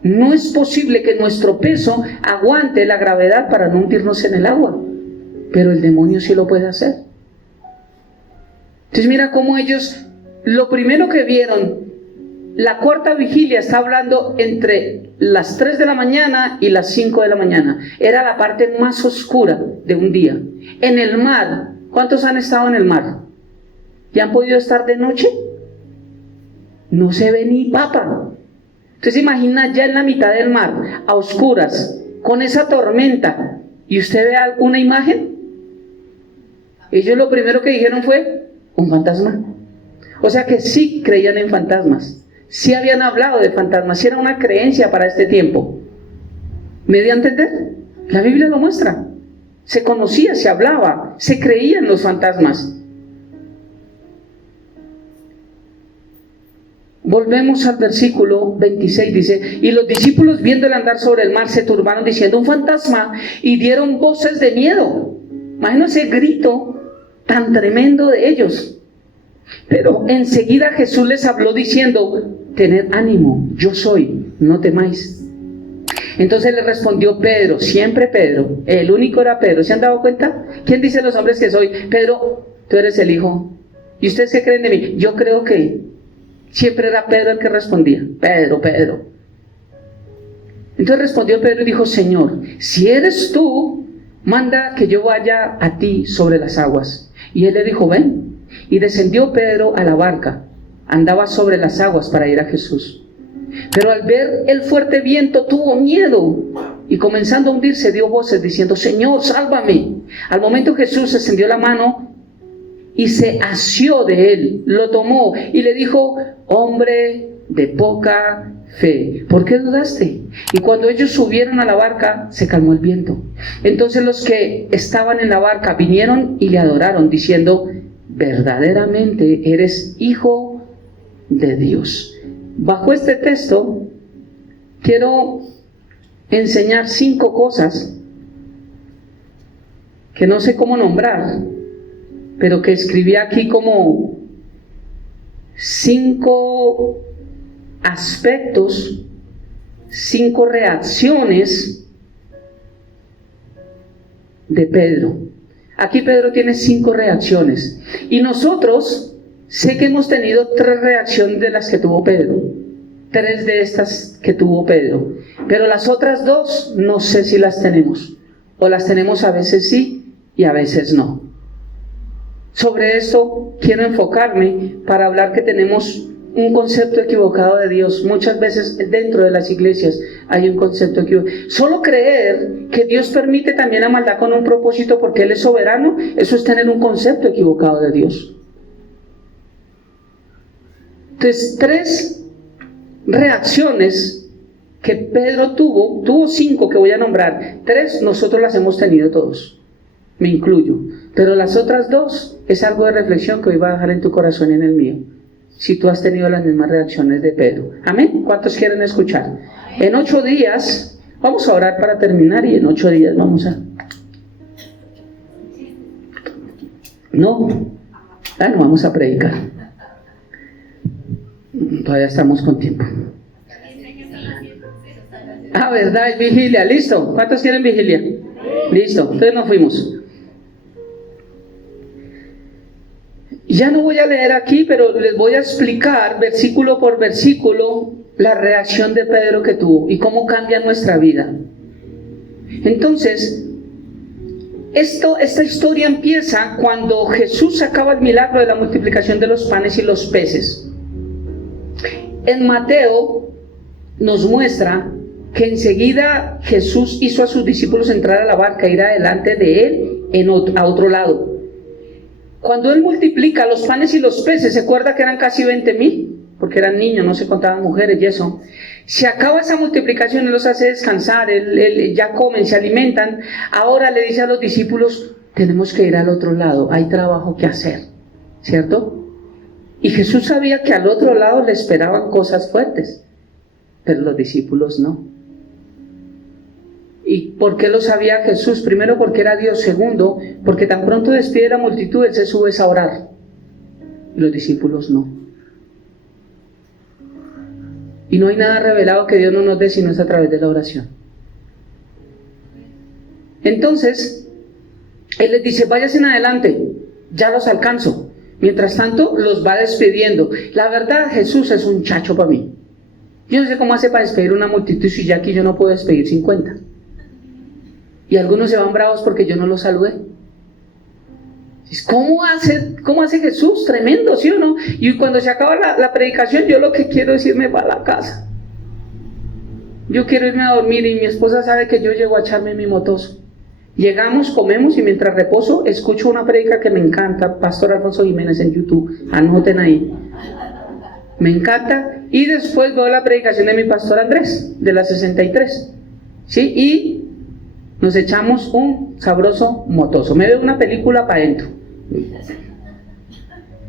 no es posible que nuestro peso aguante la gravedad para no hundirnos en el agua. Pero el demonio sí lo puede hacer. Entonces mira cómo ellos, lo primero que vieron, la cuarta vigilia está hablando entre las 3 de la mañana y las 5 de la mañana. Era la parte más oscura de un día. En el mar, ¿cuántos han estado en el mar? ¿Y han podido estar de noche? No se ve ni papa. Entonces imagina ya en la mitad del mar, a oscuras, con esa tormenta, y usted ve alguna imagen. Ellos lo primero que dijeron fue, un fantasma. O sea que sí creían en fantasmas. Sí habían hablado de fantasmas, sí era una creencia para este tiempo. ¿Me dio a entender? La Biblia lo muestra. Se conocía, se hablaba, se creía en los fantasmas. Volvemos al versículo 26, dice, y los discípulos viéndole andar sobre el mar se turbaron diciendo, un fantasma, y dieron voces de miedo. Imagínense ese grito tan tremendo de ellos. Pero enseguida Jesús les habló diciendo, tened ánimo, yo soy, no temáis. Entonces le respondió Pedro, siempre Pedro, el único era Pedro. ¿Se han dado cuenta? ¿Quién dice los hombres que soy? Pedro, tú eres el Hijo. ¿Y ustedes qué creen de mí? Yo creo que siempre era Pedro el que respondía. Pedro, Pedro. Entonces respondió Pedro y dijo, Señor, si eres tú, manda que yo vaya a ti sobre las aguas. Y él le dijo, ven. Y descendió Pedro a la barca, andaba sobre las aguas para ir a Jesús. Pero al ver el fuerte viento tuvo miedo y comenzando a hundirse dio voces diciendo, Señor, sálvame. Al momento Jesús extendió la mano y se asió de él, lo tomó y le dijo, hombre de poca fe, ¿por qué dudaste? Y cuando ellos subieron a la barca, se calmó el viento. Entonces los que estaban en la barca vinieron y le adoraron, diciendo, verdaderamente eres hijo de Dios. Bajo este texto quiero enseñar 5 cosas que no sé cómo nombrar, pero que escribí aquí como 5 aspectos, 5 reacciones de Pedro. Aquí Pedro tiene 5 reacciones y nosotros sé que hemos tenido 3 reacciones de las que tuvo Pedro, 3 de estas que tuvo Pedro, pero las otras 2 no sé si las tenemos, o las tenemos a veces sí y a veces no. Sobre esto quiero enfocarme para hablar que tenemos un concepto equivocado de Dios. Muchas veces dentro de las iglesias hay un concepto equivocado. Solo creer que Dios permite también la maldad con un propósito porque Él es soberano, eso es tener un concepto equivocado de Dios. Entonces, 3 reacciones que Pedro tuvo 5 que voy a nombrar. 3 nosotros las hemos tenido todos, me incluyo, pero las otras 2 es algo de reflexión que hoy va a dejar en tu corazón y en el mío, si tú has tenido las mismas reacciones de Pedro. ¿Amén? ¿Cuántos quieren escuchar? En 8 días, vamos a orar para terminar y en 8 días vamos a... No, vamos a predicar. Todavía estamos con tiempo. ¿Verdad? Es vigilia, listo. ¿Cuántos quieren vigilia? Listo, entonces nos fuimos. Ya no voy a leer aquí, pero les voy a explicar versículo por versículo la reacción de Pedro que tuvo y cómo cambia nuestra vida. Entonces, esta historia empieza cuando Jesús acaba el milagro de la multiplicación de los panes y los peces. En Mateo nos muestra que enseguida Jesús hizo a sus discípulos entrar a la barca e ir adelante de él a otro lado. Cuando Él multiplica los panes y los peces, ¿se acuerda que eran casi 20,000? Porque eran niños, no se contaban mujeres y eso. Se acaba esa multiplicación, Él los hace descansar, Él ya comen, se alimentan. Ahora le dice a los discípulos, tenemos que ir al otro lado, hay trabajo que hacer, ¿cierto? Y Jesús sabía que al otro lado le esperaban cosas fuertes, pero los discípulos no. ¿Y por qué lo sabía Jesús? Primero, porque era Dios. Segundo, porque tan pronto despide la multitud, Él se sube a orar. Y los discípulos no. Y no hay nada revelado que Dios no nos dé sino es a través de la oración. Entonces, Él les dice, váyanse adelante, ya los alcanzo. Mientras tanto, los va despidiendo. La verdad, Jesús es un chacho para mí. Yo no sé cómo hace para despedir una multitud si ya aquí yo no puedo despedir 50. Y algunos se van bravos porque yo no los saludé. ¿Cómo hace Jesús? Tremendo, ¿sí o no? Y cuando se acaba la predicación, yo lo que quiero es irme para la casa. Yo quiero irme a dormir y mi esposa sabe que yo llego a echarme mi motoso. Llegamos, comemos y mientras reposo escucho una predica que me encanta, Pastor Alfonso Jiménez en YouTube, anoten ahí. Me encanta. Y después veo la predicación de mi pastor Andrés, de la 63. ¿Sí? Y nos echamos un sabroso motoso. Me veo una película para adentro.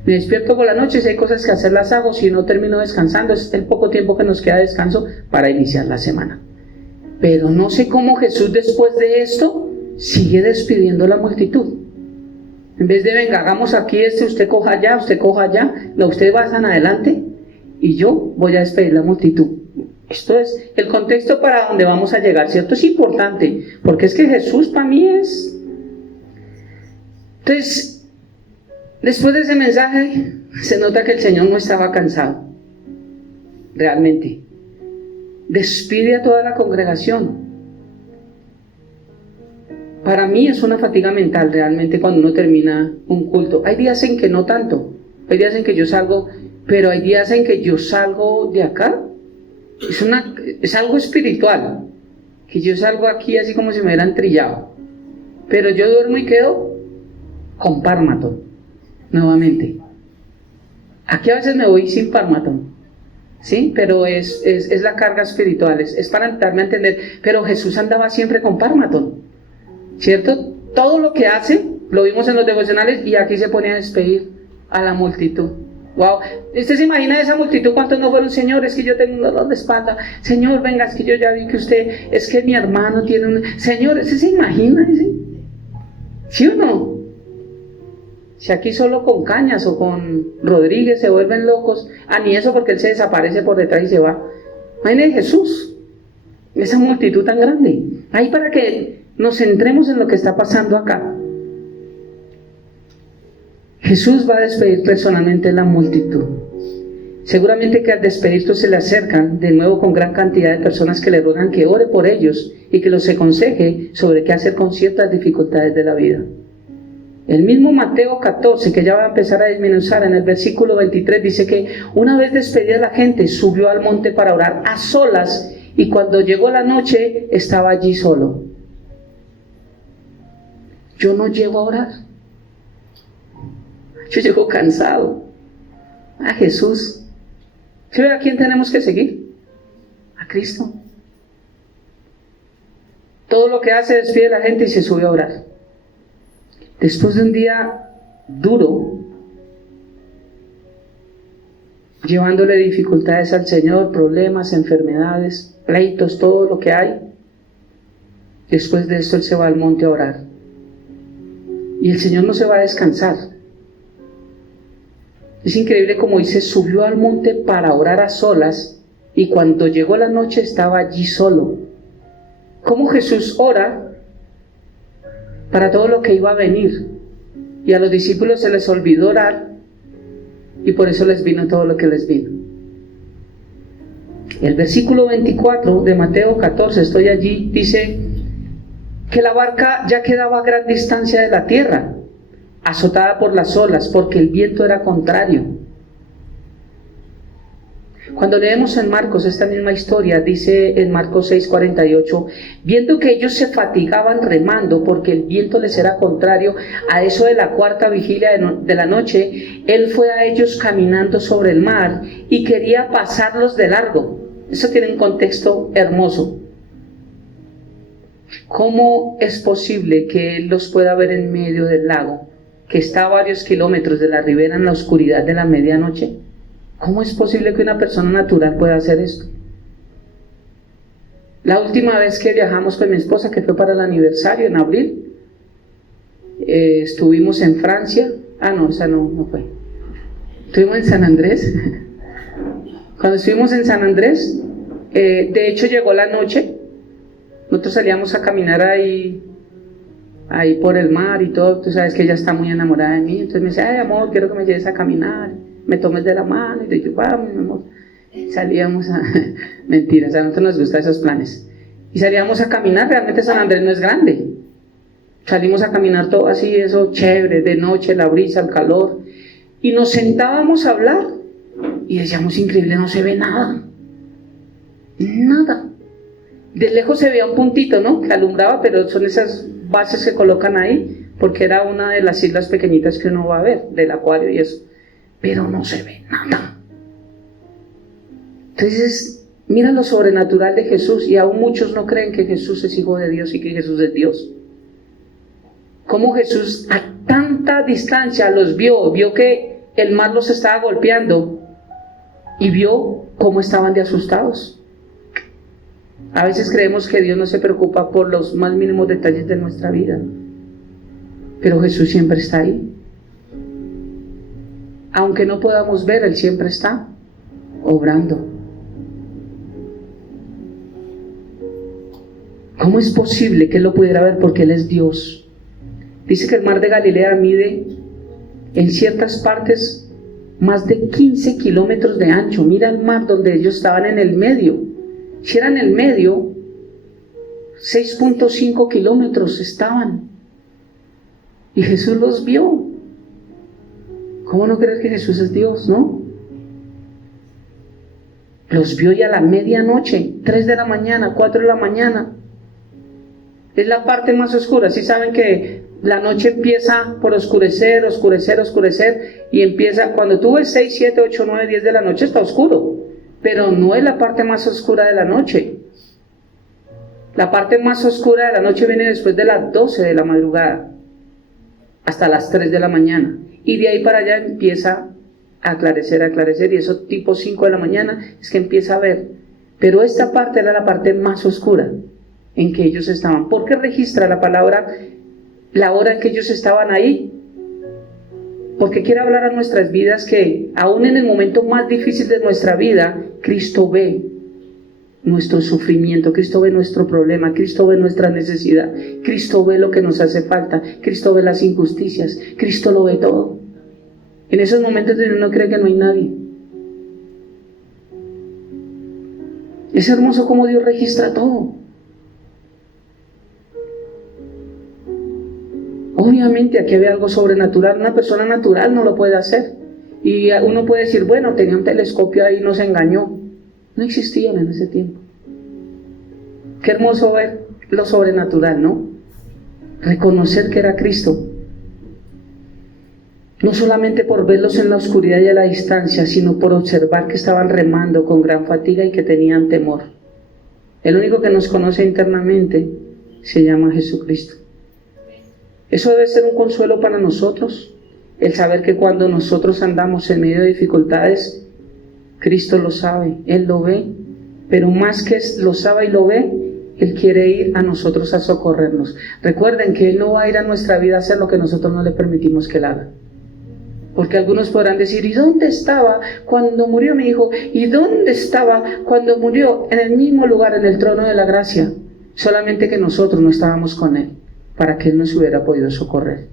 Me despierto por la noche, si hay cosas que hacer las hago, si no termino descansando, es el poco tiempo que nos queda de descanso para iniciar la semana. Pero no sé cómo Jesús después de esto sigue despidiendo la multitud. En vez de venga, hagamos aquí usted coja allá, no, ustedes pasan adelante y yo voy a despedir la multitud. Esto es el contexto para donde vamos a llegar, ¿cierto? Es importante, porque es que Jesús para mí es... Entonces, después de ese mensaje, se nota que el Señor no estaba cansado, realmente. Despide a toda la congregación. Para mí es una fatiga mental realmente cuando uno termina un culto. Hay días en que no tanto, hay días en que yo salgo, pero hay días en que yo salgo de acá. Es algo espiritual, que yo salgo aquí así como si me hubieran trillado, pero yo duermo y quedo con Parmaton nuevamente. Aquí a veces me voy sin Parmaton, ¿sí? Pero es la carga espiritual, es para darme a entender. Pero Jesús andaba siempre con Parmaton, ¿cierto? Todo lo que hace Lo vimos en los devocionales y aquí se pone a despedir a la multitud. Wow, ¿usted se imagina esa multitud? ¿Cuántos no fueron? Señor, es que yo tengo un dolor de espalda. Señor, venga, es que yo ya vi que usted, es que mi hermano tiene un... Señor, ¿usted se imagina? ¿Sí o no? Si aquí solo con Cañas o con Rodríguez se vuelven locos, ni eso, porque él se desaparece por detrás y se va. Imagínese Jesús, esa multitud tan grande. Ahí para que nos centremos en lo que está pasando acá. Jesús va a despedir personalmente a la multitud. Seguramente que al despedirlo se le acercan de nuevo con gran cantidad de personas que le ruegan que ore por ellos y que los aconseje sobre qué hacer con ciertas dificultades de la vida. El mismo Mateo 14, que ya va a empezar a desmenuzar en el versículo 23, dice que una vez despedida la gente, subió al monte para orar a solas, y cuando llegó la noche, estaba allí solo. Yo no llego a orar. Yo llego cansado. A Jesús. ¿Sí ve a quién tenemos que seguir? A Cristo. Todo lo que hace, despide a la gente y se sube a orar. Después de un día duro, llevándole dificultades al Señor, problemas, enfermedades, pleitos, todo lo que hay, después de esto Él se va al monte a orar. Y el Señor no se va a descansar. Es increíble como dice, subió al monte para orar a solas, y cuando llegó la noche estaba allí solo. ¿Cómo Jesús ora para todo lo que iba a venir? Y a los discípulos se les olvidó orar, y por eso les vino todo lo que les vino. El versículo 24 de Mateo 14, estoy allí, dice que la barca ya quedaba a gran distancia de la tierra, azotada por las olas, porque el viento era contrario. Cuando leemos en Marcos esta misma historia, dice en Marcos 6:48, viendo que ellos se fatigaban remando porque el viento les era contrario, a eso de la cuarta vigilia de la noche, Él fue a ellos caminando sobre el mar y quería pasarlos de largo. Eso tiene un contexto hermoso. ¿Cómo es posible que Él los pueda ver en medio del lago, que está a varios kilómetros de la ribera en la oscuridad de la medianoche? ¿Cómo es posible que una persona natural pueda hacer esto? La última vez que viajamos con mi esposa, que fue para el aniversario en abril, estuvimos en Francia. No, esa no fue. Estuvimos en San Andrés. Cuando estuvimos en San Andrés, de hecho llegó la noche. Nosotros salíamos a caminar ahí por el mar y todo. Tú sabes que ella está muy enamorada de mí. Entonces me dice, ay amor, quiero que me lleves a caminar, me tomes de la mano. Y yo, vamos, mi amor. Salíamos a... Mentiras, a nosotros nos gustan esos planes. Y salíamos a caminar. Realmente San Andrés no es grande. Salimos a caminar todo así, eso chévere, de noche, la brisa, el calor. Y nos sentábamos a hablar. Y decíamos, increíble, no se ve nada. Nada. De lejos se veía un puntito, ¿no? Que alumbraba, pero son esas bases que colocan ahí, porque era una de las islas pequeñitas que uno va a ver, del acuario y eso. Pero no se ve nada. Entonces, mira lo sobrenatural de Jesús, y aún muchos no creen que Jesús es hijo de Dios y que Jesús es Dios. Cómo Jesús a tanta distancia los vio que el mar los estaba golpeando, y vio cómo estaban de asustados. A veces creemos que Dios no se preocupa por los más mínimos detalles de nuestra vida, pero Jesús siempre está ahí. Aunque no podamos ver, Él siempre está obrando. ¿Cómo es posible que Él lo pudiera ver? Porque Él es Dios. Dice que el mar de Galilea mide en ciertas partes más de 15 kilómetros de ancho. Mira el mar donde ellos estaban en el medio. Si era en el medio, 6.5 kilómetros estaban. Y Jesús los vio. ¿Cómo no creer que Jesús es Dios, no? Los vio, y a la medianoche, 3 de la mañana, 4 de la mañana. Es la parte más oscura. ¿Sí saben que la noche empieza por oscurecer, y empieza, cuando tú ves 6, 7, 8, 9, 10 de la noche, está oscuro? Pero no es la parte más oscura de la noche. La parte más oscura de la noche viene después de las 12 de la madrugada. hasta las 3 de la mañana. Y de ahí para allá empieza a aclarecer, y eso tipo 5 de la mañana es que empieza a ver. Pero esta parte era la parte más oscura en que ellos estaban. ¿Por qué registra la palabra la hora en que ellos estaban ahí? Porque quiere hablar a nuestras vidas que aún en el momento más difícil de nuestra vida, Cristo ve nuestro sufrimiento, Cristo ve nuestro problema, Cristo ve nuestra necesidad, Cristo ve lo que nos hace falta, Cristo ve las injusticias, Cristo lo ve todo. En esos momentos donde uno cree que no hay nadie. Es hermoso cómo Dios registra todo. Obviamente aquí había algo sobrenatural, una persona natural no lo puede hacer. Y uno puede decir, bueno, tenía un telescopio ahí, nos engañó. No existían en ese tiempo. Qué hermoso ver lo sobrenatural, ¿no? Reconocer que era Cristo. No solamente por verlos en la oscuridad y a la distancia, sino por observar que estaban remando con gran fatiga y que tenían temor. El único que nos conoce internamente se llama Jesucristo. Eso debe ser un consuelo para nosotros, el saber que cuando nosotros andamos en medio de dificultades, Cristo lo sabe, Él lo ve, pero más que lo sabe y lo ve, Él quiere ir a nosotros a socorrernos. Recuerden que Él no va a ir a nuestra vida a hacer lo que nosotros no le permitimos que Él haga. Porque algunos podrán decir, ¿y dónde estaba cuando murió mi hijo? ¿Y dónde estaba cuando murió? En el mismo lugar, en el trono de la gracia. Solamente que nosotros no estábamos con Él, para que Él nos hubiera podido socorrer.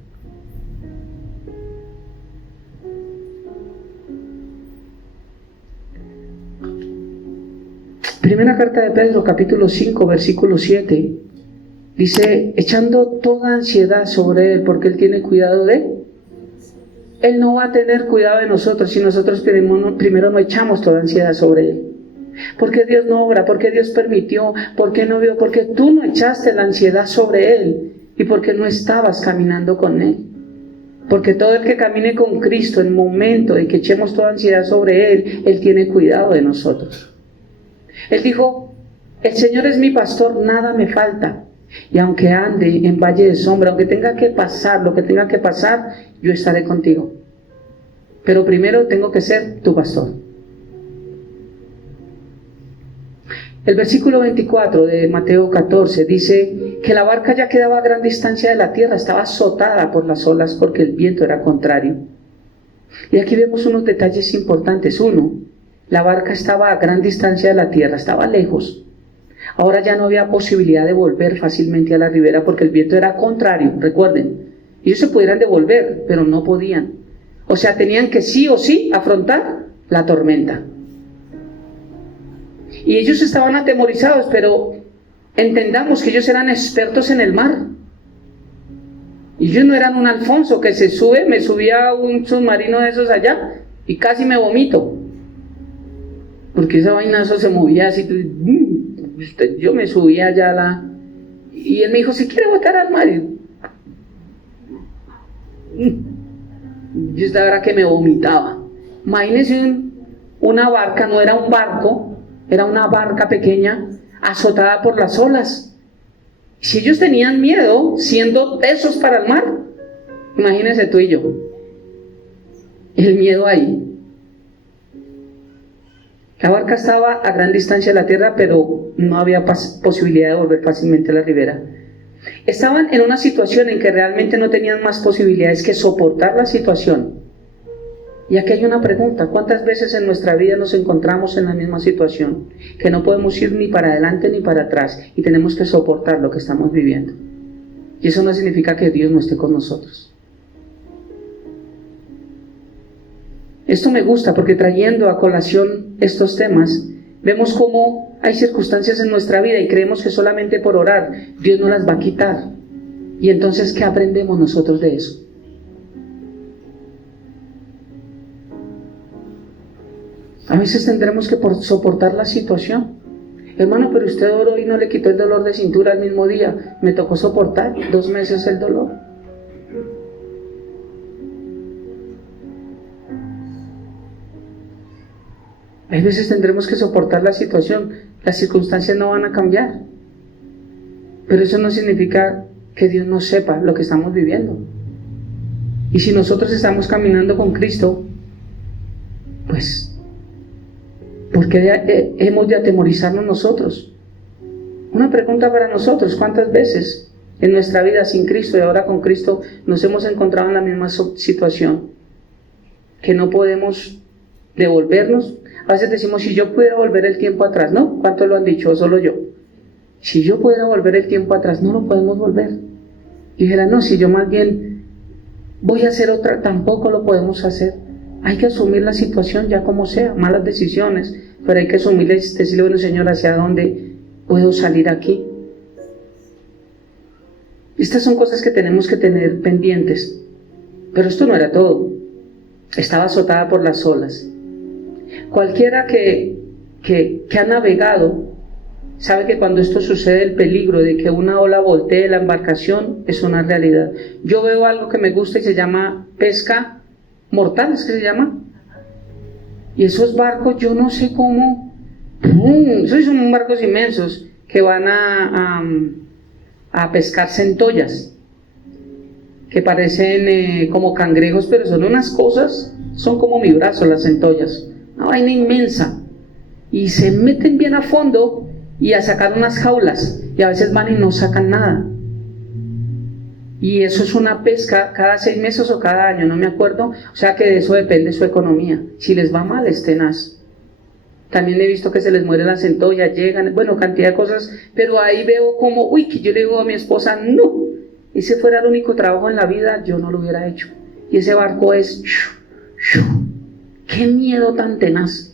Primera carta de Pedro, capítulo 5, versículo 7, dice, echando toda ansiedad sobre Él, porque Él tiene cuidado de Él. Él no va a tener cuidado de nosotros si nosotros primero no echamos toda ansiedad sobre Él. ¿Por qué Dios no obra? ¿Por qué Dios permitió? ¿Por qué no vio? Porque tú no echaste la ansiedad sobre Él y porque no estabas caminando con Él. Porque todo el que camine con Cristo en el momento de que echemos toda ansiedad sobre Él, Él tiene cuidado de nosotros. Él dijo, el Señor es mi pastor, nada me falta. Y aunque ande en valle de sombra, aunque tenga que pasar lo que tenga que pasar, yo estaré contigo. Pero primero tengo que ser tu pastor. El versículo 24 de Mateo 14 dice que la barca ya quedaba a gran distancia de la tierra, estaba azotada por las olas porque el viento era contrario. Y aquí vemos unos detalles importantes. Uno, la barca estaba a gran distancia de la tierra, estaba lejos. Ahora ya no había posibilidad de volver fácilmente a la ribera porque el viento era contrario, recuerden. Ellos se pudieran devolver, pero no podían. O sea, tenían que sí o sí afrontar la tormenta. Y ellos estaban atemorizados, pero entendamos que ellos eran expertos en el mar. Y ellos no eran un Alfonso que se sube, me subía a un submarino de esos allá y casi me vomito. Porque esa vainazo se movía así. Yo me subía allá y él me dijo, si quiere botar al mar. Yo estaba que me vomitaba. Imagínense una barca, no era un barco, era una barca pequeña, azotada por las olas. Si ellos tenían miedo, siendo tesos para el mar, imagínense tú y yo, el miedo ahí. La barca estaba a gran distancia de la tierra, pero no había posibilidad de volver fácilmente a la ribera. Estaban en una situación en que realmente no tenían más posibilidades que soportar la situación. Y aquí hay una pregunta, ¿cuántas veces en nuestra vida nos encontramos en la misma situación? Que no podemos ir ni para adelante ni para atrás y tenemos que soportar lo que estamos viviendo. Y eso no significa que Dios no esté con nosotros. Esto me gusta porque trayendo a colación estos temas, vemos cómo hay circunstancias en nuestra vida y creemos que solamente por orar Dios nos las va a quitar. Y entonces, ¿qué aprendemos nosotros de eso? A veces tendremos que soportar la situación. Hermano, pero usted oró y no le quitó el dolor de cintura el mismo día. Me tocó soportar 2 meses el dolor. A veces tendremos que soportar la situación. Las circunstancias no van a cambiar. Pero eso no significa que Dios no sepa lo que estamos viviendo. Y si nosotros estamos caminando con Cristo, pues, ¿por qué hemos de atemorizarnos nosotros? Una pregunta para nosotros: ¿cuántas veces en nuestra vida sin Cristo y ahora con Cristo nos hemos encontrado en la misma situación? Que no podemos devolvernos. A veces decimos: si yo pudiera volver el tiempo atrás, ¿no? ¿Cuántos lo han dicho? ¿O solo yo? Si yo pudiera volver el tiempo atrás, no lo podemos volver. Y dijera: no, si yo más bien voy a hacer otra, tampoco lo podemos hacer. Hay que asumir la situación ya como sea, malas decisiones, pero hay que asumir, decirle: bueno, Señor, ¿hacia dónde puedo salir aquí? Estas son cosas que tenemos que tener pendientes. Pero esto no era todo. Estaba azotada por las olas. Cualquiera que ha navegado sabe que cuando esto sucede, el peligro de que una ola voltee la embarcación es una realidad. Yo veo algo que me gusta y se llama pesca mortal, ¿es que se llama? Y esos barcos, yo no sé cómo, esos son barcos inmensos que van a pescar centollas, que parecen como cangrejos, pero son unas cosas, son como mi brazo las centollas, una vaina inmensa, y se meten bien a fondo y a sacar unas jaulas, y a veces van y no sacan nada. Y eso es una pesca cada 6 meses o cada año, no me acuerdo. O sea que de eso depende su economía. Si les va mal, es tenaz. También he visto que se les muere la centolla, llegan, bueno, cantidad de cosas, pero ahí veo como, que yo le digo a mi esposa: no, ese fuera el único trabajo en la vida, yo no lo hubiera hecho. Y ese barco es, qué miedo tan tenaz.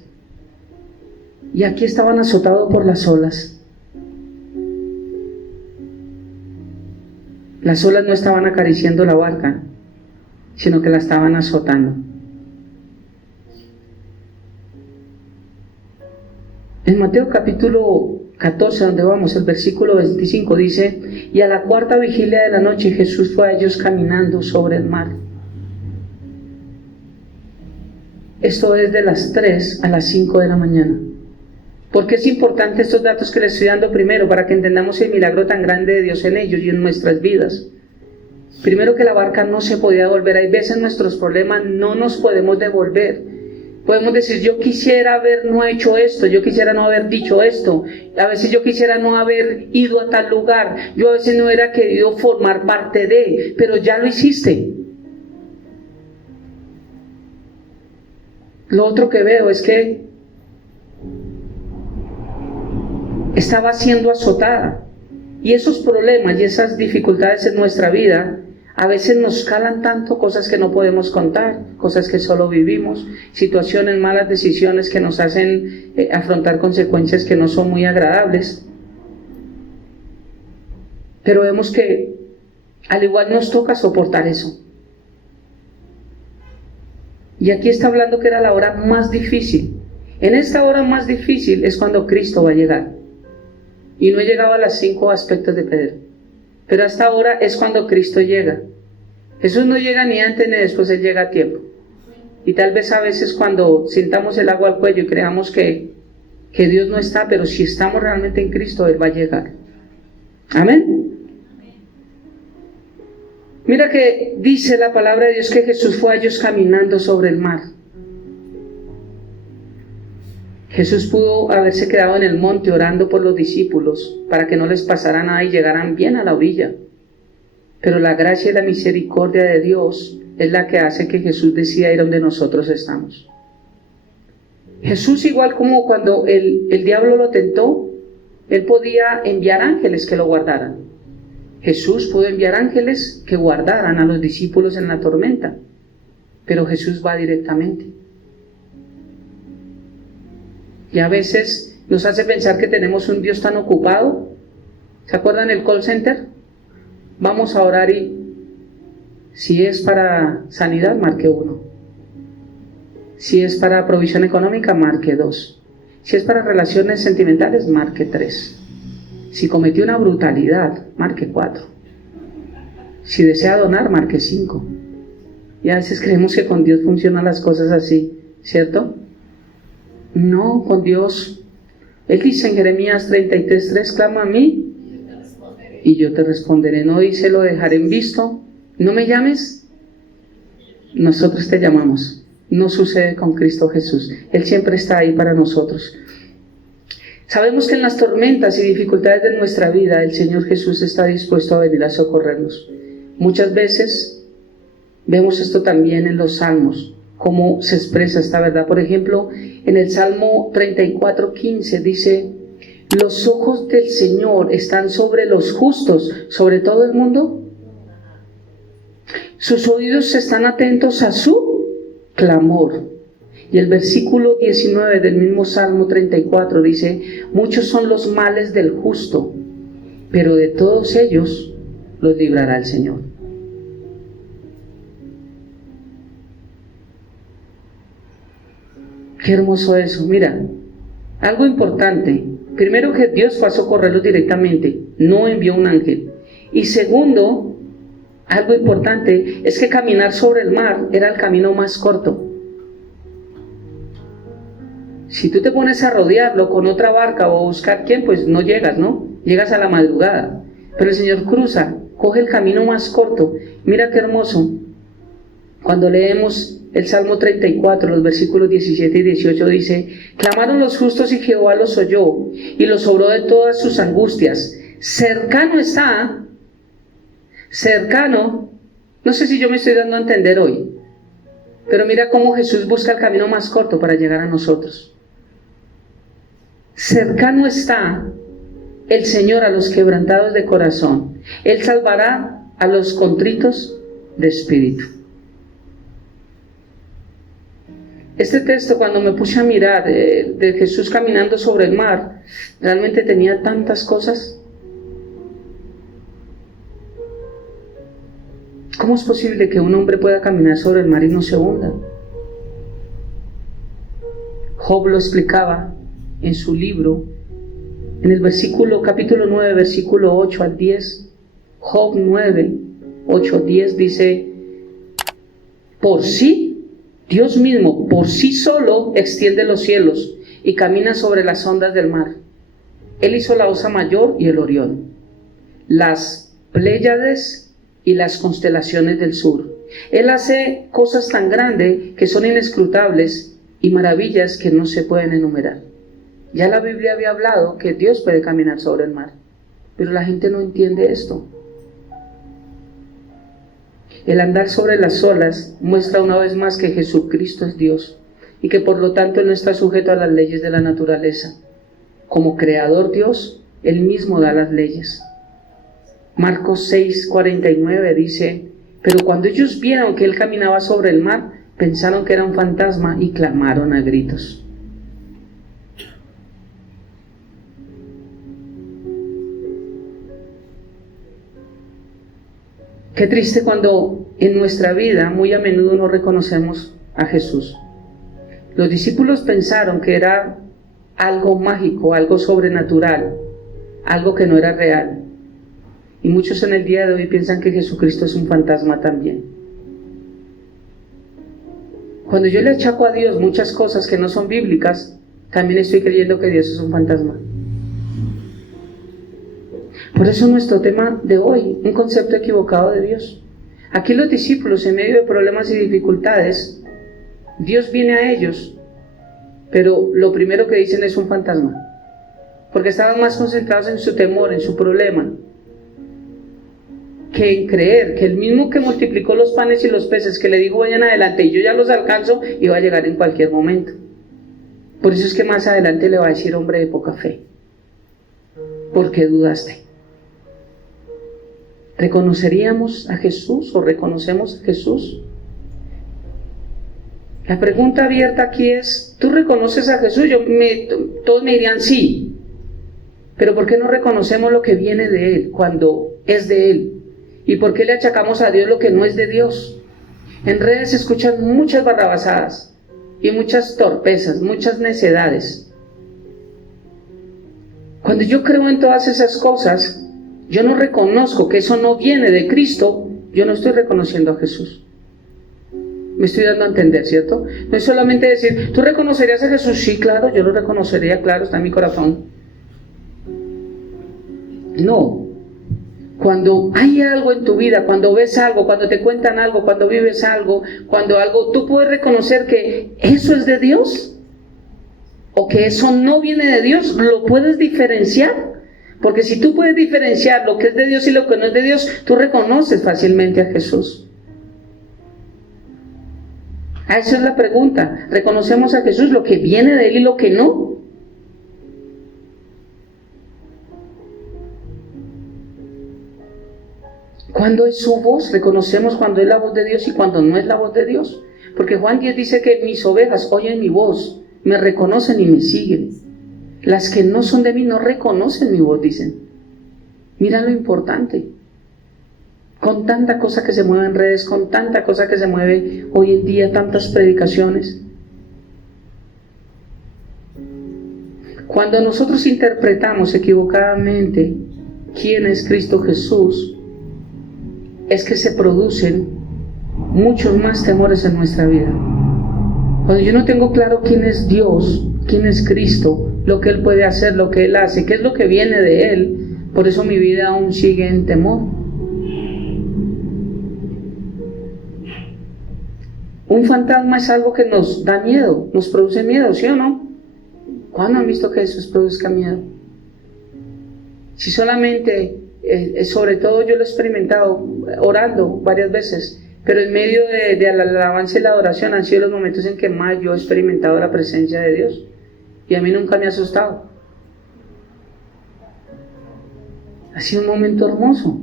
Y aquí estaban azotados por las olas. Las olas no estaban acariciando la barca, sino que la estaban azotando. En Mateo capítulo 14, donde vamos, el versículo 25 dice: y a la 4ª vigilia de la noche Jesús fue a ellos caminando sobre el mar. Esto es de las 3 a las 5 de la mañana. ¿Por qué es importante estos datos que les estoy dando? Primero, para que entendamos el milagro tan grande de Dios en ellos y en nuestras vidas. Primero, que la barca no se podía devolver. Hay veces nuestros problemas no nos podemos devolver. Podemos decir: yo quisiera haber no hecho esto, yo quisiera no haber dicho esto, a veces yo quisiera no haber ido a tal lugar, yo a veces no hubiera querido formar parte de, pero ya lo hiciste. Lo otro que veo es que estaba siendo azotada, y esos problemas y esas dificultades en nuestra vida a veces nos calan tanto, cosas que no podemos contar, cosas que solo vivimos, situaciones, malas decisiones que nos hacen afrontar consecuencias que no son muy agradables. Pero vemos que al igual nos toca soportar eso. Y aquí está hablando que era la hora más difícil. En esta hora más difícil es cuando Cristo va a llegar. Y no he llegado a las 5 aspectos de Pedro, pero hasta ahora es cuando Cristo llega. Jesús no llega ni antes ni después, Él llega a tiempo. Y tal vez a veces cuando sintamos el agua al cuello y creamos que Dios no está, pero si estamos realmente en Cristo, Él va a llegar. Amén. Mira que dice la palabra de Dios que Jesús fue a ellos caminando sobre el mar. Jesús pudo haberse quedado en el monte orando por los discípulos para que no les pasara nada y llegaran bien a la orilla. Pero la gracia y la misericordia de Dios es la que hace que Jesús decida ir donde nosotros estamos. Jesús, igual como cuando el diablo lo tentó, Él podía enviar ángeles que lo guardaran. Jesús pudo enviar ángeles que guardaran a los discípulos en la tormenta, pero Jesús va directamente. Y a veces nos hace pensar que tenemos un Dios tan ocupado. ¿Se acuerdan el call center? Vamos a orar y si es para sanidad, marque 1. Si es para provisión económica, marque 2. Si es para relaciones sentimentales, marque 3. Si cometió una brutalidad, marque 4. Si desea donar, marque 5. Y a veces creemos que con Dios funcionan las cosas así, ¿cierto? No, con Dios. Él dice en Jeremías 33:3, clama a mí y yo te responderé. No dice: lo dejaré en visto, no me llames nosotros te llamamos. No sucede con Cristo Jesús. Él siempre está ahí para nosotros. Sabemos que en las tormentas y dificultades de nuestra vida, el Señor Jesús está dispuesto a venir a socorrernos. Muchas veces vemos esto también en los salmos, cómo se expresa esta verdad. Por ejemplo, en el Salmo 34:15 dice: los ojos del Señor están sobre los justos, sobre todo el mundo. Sus oídos están atentos a su clamor. Y el versículo 19 del mismo Salmo 34 dice: muchos son los males del justo, pero de todos ellos los librará el Señor. Qué hermoso eso. Mira, algo importante. Primero, que Dios fue a socorrerlos directamente, no envió un ángel. Y segundo, algo importante, es que caminar sobre el mar era el camino más corto. Si tú te pones a rodearlo con otra barca o a buscar quién, pues no llegas, ¿no? Llegas a la madrugada. Pero el Señor cruza, coge el camino más corto. Mira qué hermoso. Cuando leemos el Salmo 34, los versículos 17 y 18 dice: clamaron los justos y Jehová los oyó y los sobró de todas sus angustias. Cercano está, cercano, no sé si yo me estoy dando a entender hoy, pero mira cómo Jesús busca el camino más corto para llegar a nosotros. Cercano está el Señor a los quebrantados de corazón. Él salvará a los contritos de espíritu. Este texto, cuando me puse a mirar de Jesús caminando sobre el mar, realmente tenía tantas cosas. ¿Cómo es posible que un hombre pueda caminar sobre el mar y no se hunda? Job lo explicaba en su libro, en el capítulo 9, versículo 8 al 10. Job 9, 8, 10 dice: por sí, Dios mismo, por sí solo extiende los cielos y camina sobre las ondas del mar. Él hizo la Osa Mayor y el Orión, las Pléyades y las constelaciones del sur. Él hace cosas tan grandes que son inescrutables y maravillas que no se pueden enumerar. Ya la Biblia había hablado que Dios puede caminar sobre el mar, pero la gente no entiende esto. El andar sobre las olas muestra una vez más que Jesucristo es Dios y que por lo tanto no está sujeto a las leyes de la naturaleza. Como creador Dios, Él mismo da las leyes. Marcos 6:49 dice: pero cuando ellos vieron que Él caminaba sobre el mar, pensaron que era un fantasma y clamaron a gritos. Qué triste cuando en nuestra vida muy a menudo no reconocemos a Jesús. Los discípulos pensaron que era algo mágico, algo sobrenatural, algo que no era real. Y muchos en el día de hoy piensan que Jesucristo es un fantasma también. Cuando yo le achaco a Dios muchas cosas que no son bíblicas, también estoy creyendo que Dios es un fantasma. Por eso nuestro tema de hoy, un concepto equivocado de Dios. Aquí los discípulos, en medio de problemas y dificultades, Dios viene a ellos, pero lo primero que dicen es un fantasma, porque estaban más concentrados en su temor, en su problema, que en creer que el mismo que multiplicó los panes y los peces, que le dijo vayan adelante y yo ya los alcanzo, iba a llegar en cualquier momento. Por eso es que más adelante le va a decir: hombre de poca fe, ¿por qué dudaste? ¿Reconoceríamos a Jesús o reconocemos a Jesús? La pregunta abierta aquí es: ¿tú reconoces a Jesús? Todos me dirían sí, pero ¿por qué no reconocemos lo que viene de Él cuando es de Él? ¿Y por qué le achacamos a Dios lo que no es de Dios? En redes se escuchan muchas barrabasadas y muchas torpezas, muchas necedades. Cuando yo creo en todas esas cosas, yo no reconozco que eso no viene de Cristo, yo no estoy reconociendo a Jesús. Me estoy dando a entender, ¿cierto? No es solamente decir: ¿tú reconocerías a Jesús? Sí, claro, yo lo reconocería, claro, está en mi corazón. No. Cuando hay algo en tu vida, cuando ves algo, cuando te cuentan algo, cuando vives algo, cuando algo, tú puedes reconocer que eso es de Dios o que eso no viene de Dios, lo puedes diferenciar. Porque si tú puedes diferenciar lo que es de Dios y lo que no es de Dios, tú reconoces fácilmente a Jesús. Esa es la pregunta. ¿Reconocemos a Jesús lo que viene de Él y lo que no? ¿Cuándo es su voz? Reconocemos cuando es la voz de Dios y cuando no es la voz de Dios. Porque Juan 10 dice que mis ovejas oyen mi voz, me reconocen y me siguen. Las que no son de mí no reconocen mi voz, dicen. Mira lo importante. Con tanta cosa que se mueve en redes, con tanta cosa que se mueve hoy en día, tantas predicaciones. Cuando nosotros interpretamos equivocadamente quién es Cristo Jesús, es que se producen muchos más temores en nuestra vida. Cuando yo no tengo claro quién es Dios, quién es Cristo, lo que Él puede hacer, lo que Él hace, qué es lo que viene de Él, por eso mi vida aún sigue en temor. Un fantasma es algo que nos da miedo, nos produce miedo, ¿sí o no? ¿Cuándo han visto que Jesús produzca miedo? Si solamente, sobre todo yo lo he experimentado orando varias veces, pero en medio de la alabanza y la adoración han sido los momentos en que más yo he experimentado la presencia de Dios. Y a mí nunca me ha asustado. Ha sido un momento hermoso.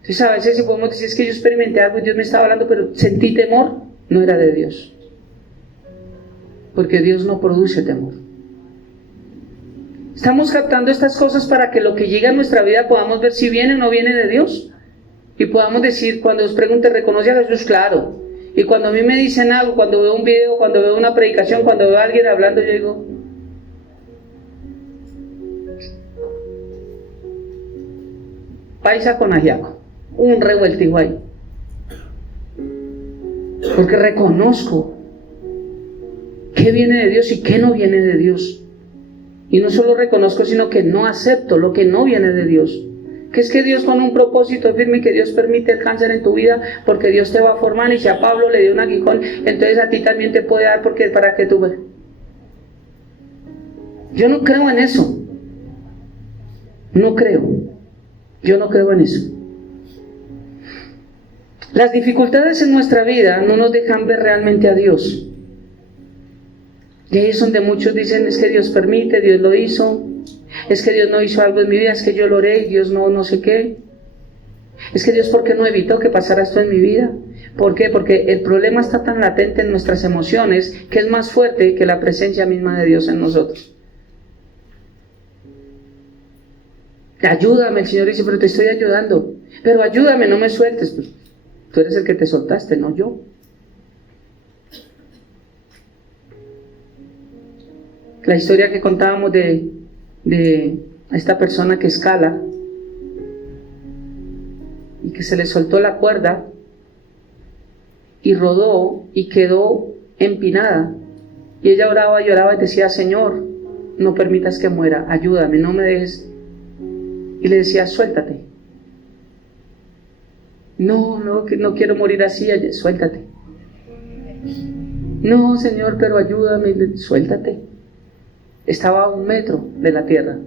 Entonces a veces si podemos decir es que yo experimenté algo y Dios me estaba hablando, pero sentí temor, no era de Dios. Porque Dios no produce temor. Estamos captando estas cosas para que lo que llega a nuestra vida podamos ver si viene o no viene de Dios. Y podamos decir, cuando os pregunte, ¿reconoce a Jesús? Claro. Y cuando a mí me dicen algo, cuando veo un video, cuando veo una predicación, cuando veo a alguien hablando, yo digo, paisa con ajiaco, un revueltijo ahí. Porque reconozco qué viene de Dios y qué no viene de Dios. Y no solo reconozco, sino que no acepto lo que no viene de Dios. Que es que Dios con un propósito firme y que Dios permite el cáncer en tu vida porque Dios te va a formar, y si a Pablo le dio un aguijón, entonces a ti también te puede dar porque para que tú veas. Yo no creo en eso. No creo. Yo no creo en eso. Las dificultades en nuestra vida no nos dejan ver realmente a Dios. Y ahí es donde muchos dicen, es que Dios permite, Dios lo hizo. Es que Dios no hizo algo en mi vida, es que yo lo oré y Dios no sé qué. Es que Dios, ¿por qué no evitó que pasara esto en mi vida? ¿Por qué? Porque el problema está tan latente en nuestras emociones que es más fuerte que la presencia misma de Dios en nosotros. Ayúdame, el Señor dice, pero te estoy ayudando. Pero ayúdame, no me sueltes. Pues, tú eres el que te soltaste, no yo. La historia que contábamos de esta persona que escala y que se le soltó la cuerda y rodó y quedó empinada, y ella oraba y oraba y decía, Señor, no permitas que muera, ayúdame, no me dejes. Y le decía, suéltate. No quiero morir así, suéltate. No, Señor, pero ayúdame, suéltate. Estaba a 1 metro de la tierra,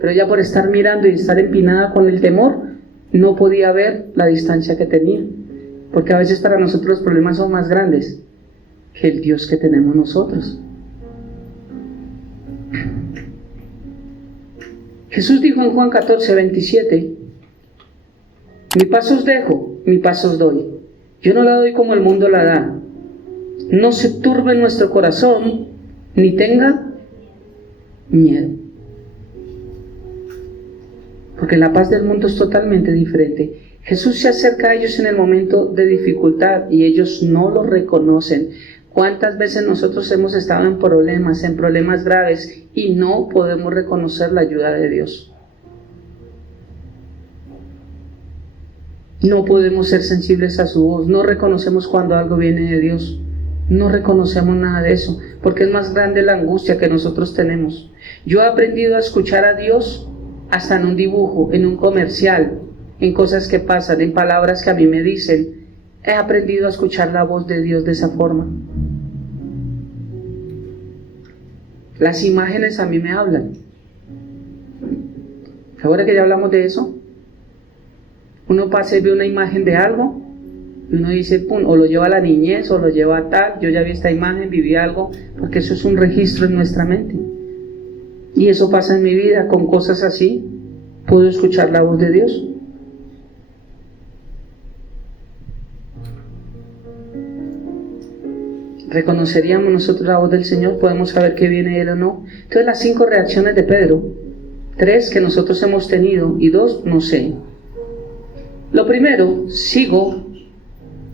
pero ella, por estar mirando y estar empinada con el temor, no podía ver la distancia que tenía, porque a veces para nosotros los problemas son más grandes que el Dios que tenemos nosotros. Jesús dijo en Juan 14:27, mi paz os dejo, mi paz os doy, yo no la doy como el mundo la da, no se turbe nuestro corazón, ni tenga miedo. Porque la paz del mundo es totalmente diferente. Jesús se acerca a ellos en el momento de dificultad y ellos no lo reconocen. ¿Cuántas veces nosotros hemos estado en problemas graves y no podemos reconocer la ayuda de Dios? No podemos ser sensibles a su voz, no reconocemos cuando algo viene de Dios. No reconocemos nada de eso, porque es más grande la angustia que nosotros tenemos. Yo he aprendido a escuchar a Dios hasta en un dibujo, en un comercial, en cosas que pasan, en palabras que a mí me dicen. He aprendido a escuchar la voz de Dios de esa forma. Las imágenes a mí me hablan. Ahora que ya hablamos de eso, uno pasa y ve una imagen de algo y uno dice, pum, o lo lleva a la niñez o lo lleva a tal, yo ya vi esta imagen, viví algo, porque eso es un registro en nuestra mente. Y eso pasa en mi vida, con cosas así, puedo escuchar la voz de Dios. ¿Reconoceríamos nosotros la voz del Señor? ¿Podemos saber que viene Él o no? Entonces las 5 reacciones de Pedro, 3 que nosotros hemos tenido y 2 no sé. Lo primero, sigo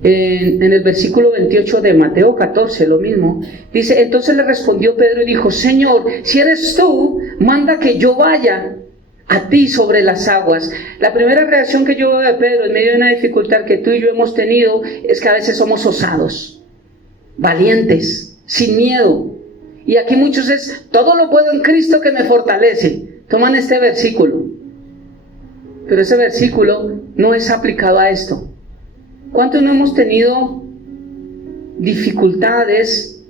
en el versículo 28 de Mateo 14, lo mismo. Dice, entonces le respondió Pedro y dijo, Señor, si eres tú, manda que yo vaya a ti sobre las aguas. La primera reacción que yo veo de Pedro en medio de una dificultad que tú y yo hemos tenido es que a veces somos osados, valientes, sin miedo. Y aquí muchos es, todo lo puedo en Cristo que me fortalece. Toman este versículo, pero ese versículo no es aplicado a esto. ¿Cuántos no hemos tenido dificultades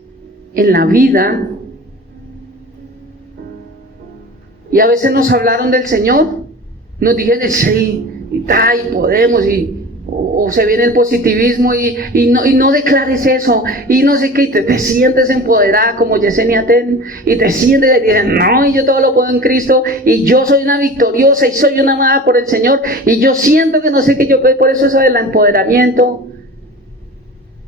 en la vida? Y a veces nos hablaron del Señor, nos dijeron, sí, y podemos, o se viene el positivismo y no declares eso, y no sé qué, y te sientes empoderada como Yesenia Ten, y te sientes y dices, no, y yo todo lo puedo en Cristo, y yo soy una victoriosa, y soy una amada por el Señor, y yo siento que no sé qué, yo por eso del empoderamiento,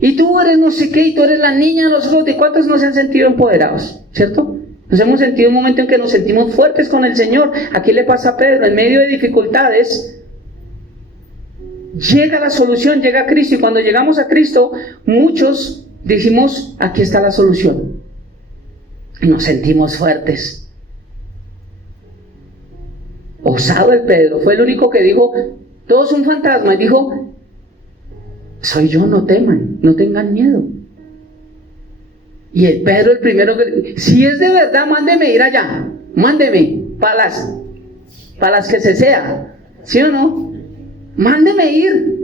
y tú eres no sé qué, y tú eres la niña de los ojos. ¿De cuántos no se han sentido empoderados? ¿Cierto? Nos hemos sentido un momento en que nos sentimos fuertes con el Señor. Aquí le pasa a Pedro, en medio de dificultades, llega la solución, llega Cristo, y cuando llegamos a Cristo, muchos dijimos, aquí está la solución, y nos sentimos fuertes. Osado el Pedro, fue el único que dijo, todo es un fantasma, y dijo, soy yo, no teman, no tengan miedo. Y el Pedro el primero que, si es de verdad, mándeme ir allá, mándeme, para las que se sea, ¿sí o no? Mándeme ir.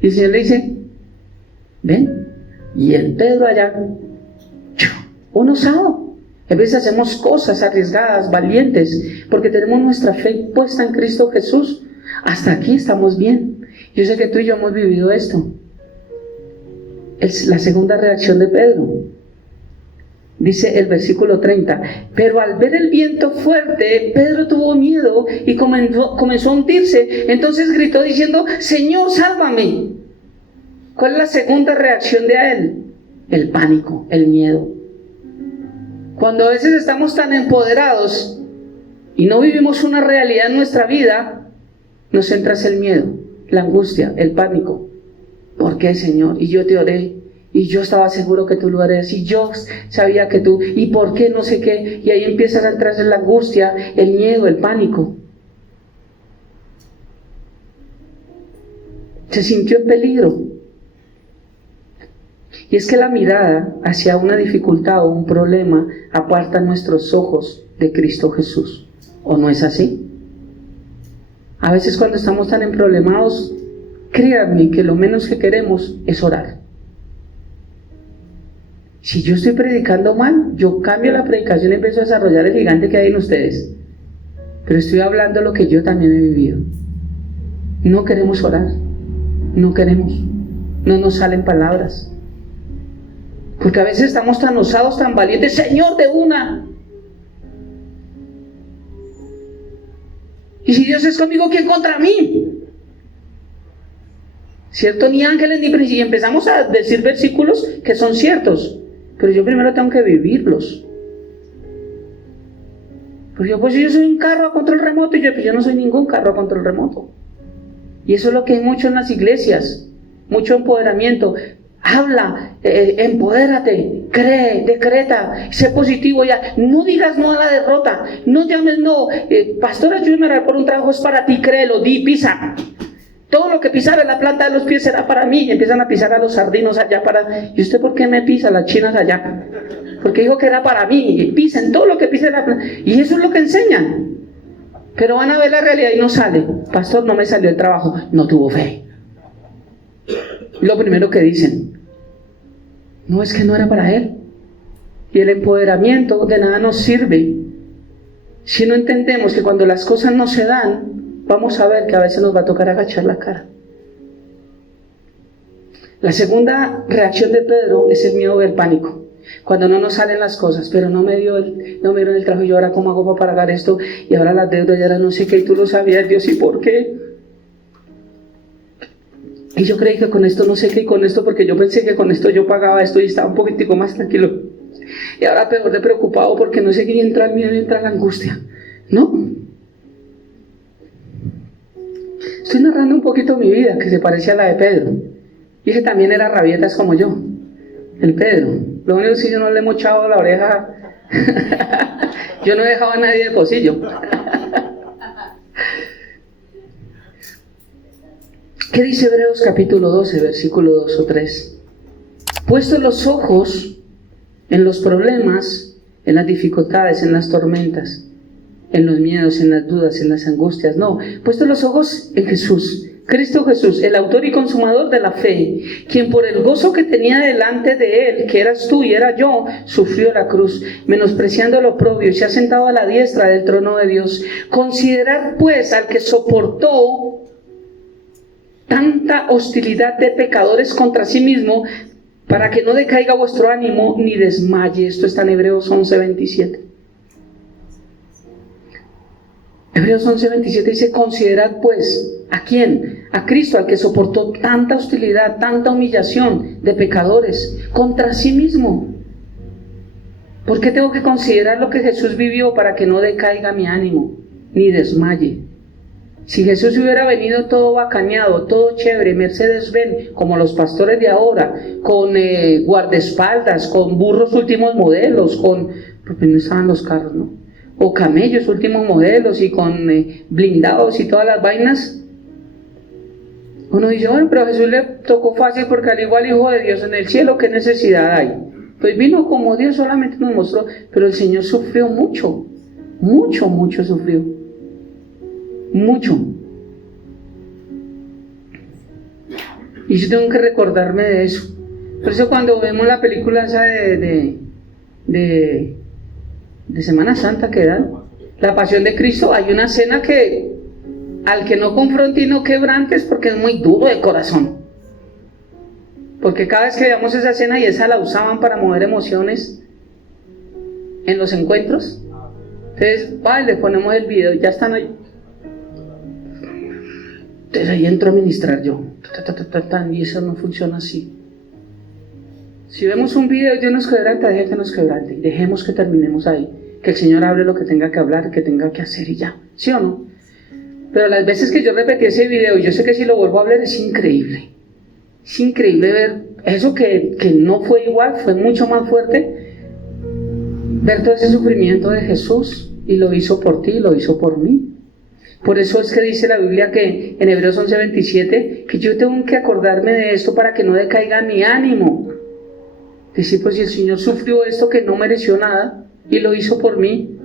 Y el Señor le dice, ven. Y el Pedro allá, un osado. A veces hacemos cosas arriesgadas, valientes, porque tenemos nuestra fe puesta en Cristo Jesús. Hasta aquí estamos bien. Yo sé que tú y yo hemos vivido esto. Es la segunda reacción de Pedro. Dice el versículo 30, pero al ver el viento fuerte, Pedro tuvo miedo y comenzó a hundirse. Entonces gritó diciendo, Señor, sálvame. ¿Cuál es la segunda reacción de él? El pánico, el miedo. Cuando a veces estamos tan empoderados y no vivimos una realidad en nuestra vida, nos entra el miedo, la angustia, el pánico. ¿Por qué, Señor? Y yo te oré, y yo estaba seguro que tú lo harías, y yo sabía que tú, y por qué, no sé qué, y ahí empiezas a entrar en la angustia, el miedo, el pánico. Se sintió en peligro. Y es que la mirada hacia una dificultad o un problema aparta nuestros ojos de Cristo Jesús. ¿O no es así? A veces cuando estamos tan emproblemados, créanme que lo menos que queremos es orar. Si yo estoy predicando mal, yo cambio la predicación y empiezo a desarrollar el gigante que hay en ustedes. Pero estoy hablando lo que yo también he vivido. No queremos orar. No queremos. No nos salen palabras. Porque a veces estamos tan osados, tan valientes. Señor, de una. Y si Dios es conmigo, ¿quién contra mí? ¿Cierto? Ni ángeles ni príncipes. Y empezamos a decir versículos que son ciertos. Pero yo primero tengo que vivirlos. Porque yo soy un carro a control remoto. Y yo no soy ningún carro a control remoto. Y eso es lo que hay mucho en las iglesias. Mucho empoderamiento. Habla, empodérate, cree, decreta, sé positivo ya. No digas no a la derrota. No llames no. Pastor, ayúdame a orar por un trabajo, es para ti, créelo, di, pisa. Todo lo que pisara en la planta de los pies será para mí. Y empiezan a pisar a los sardinos allá para... ¿Y usted por qué me pisa las chinas allá? Porque dijo que era para mí. Y pisen todo lo que pisa en la planta. Y eso es lo que enseñan. Pero van a ver la realidad y no sale. Pastor, no me salió el trabajo. No tuvo fe. Lo primero que dicen. No, es que no era para él. Y el empoderamiento de nada nos sirve si no entendemos que cuando las cosas no se dan, vamos a ver que a veces nos va a tocar agachar la cara. La segunda reacción de Pedro es el miedo del pánico. Cuando no nos salen las cosas, pero no me dieron el trabajo, y yo ahora cómo hago para pagar esto, y ahora las deudas, y ahora no sé qué, y tú lo sabías, Dios, ¿y por qué? Y yo creí que con esto no sé qué, y con esto, porque yo pensé que con esto yo pagaba esto y estaba un poquitico más tranquilo. Y ahora peor de preocupado porque no sé qué, y entra el miedo y entra la angustia. ¿No? Estoy narrando un poquito mi vida, que se parece a la de Pedro. Y que también era rabietas como yo, el Pedro. Lo único es que yo no le he mochado la oreja. Yo no he dejado a nadie de pocillo. ¿Qué dice Hebreos capítulo 12, versículo 2 o 3? Puestos los ojos en los problemas, en las dificultades, en las tormentas, en los miedos, en las dudas, en las angustias. No, puestos los ojos en Jesús, Cristo Jesús, el autor y consumador de la fe, quien por el gozo que tenía delante de él, que eras tú y era yo, sufrió la cruz, menospreciando lo oprobio, y se ha sentado a la diestra del trono de Dios. Considerad pues al que soportó tanta hostilidad de pecadores contra sí mismo, para que no decaiga vuestro ánimo ni desmaye. Esto está en Hebreos 11:27. Hebreos 11:27 dice: considerad pues, ¿a quién? A Cristo, al que soportó tanta hostilidad, tanta humillación de pecadores contra sí mismo. ¿Por qué tengo que considerar lo que Jesús vivió para que no decaiga mi ánimo ni desmaye? Si Jesús hubiera venido todo bacaneado, todo chévere, Mercedes-Benz, como los pastores de ahora, con guardaespaldas, con burros últimos modelos, porque no estaban los carros, ¿no? O camellos últimos modelos y con blindados y todas las vainas, uno dice, bueno, pero a Jesús le tocó fácil porque al igual Hijo de Dios en el cielo, ¿qué necesidad hay? Pues vino como Dios, solamente nos mostró, pero el Señor sufrió mucho, mucho sufrió. Mucho. Y yo tengo que recordarme de eso. Por eso cuando vemos la película esa de Semana Santa que dan, La Pasión de Cristo, hay una escena que al que no confronte y no quebrantes, porque es muy duro de corazón. Porque cada vez que veamos esa escena, y esa la usaban para mover emociones en los encuentros, entonces, vale, le ponemos el video y ya están ahí. Entonces ahí entro a ministrar yo, y eso no funciona así. Si vemos un video y Dios nos quebranta, deje que nos quebrante, dejemos que terminemos ahí, que el Señor hable lo que tenga que hablar, que tenga que hacer y ya, ¿sí o no? Pero las veces que yo repetí ese video, y yo sé que si lo vuelvo a hablar es increíble ver eso que no fue igual, fue mucho más fuerte, ver todo ese sufrimiento de Jesús, y lo hizo por ti, lo hizo por mí. Por eso es que dice la Biblia que en Hebreos 11:27 que yo tengo que acordarme de esto para que no decaiga mi ánimo. Dice, pues si el Señor sufrió esto que no mereció nada y lo hizo por mí.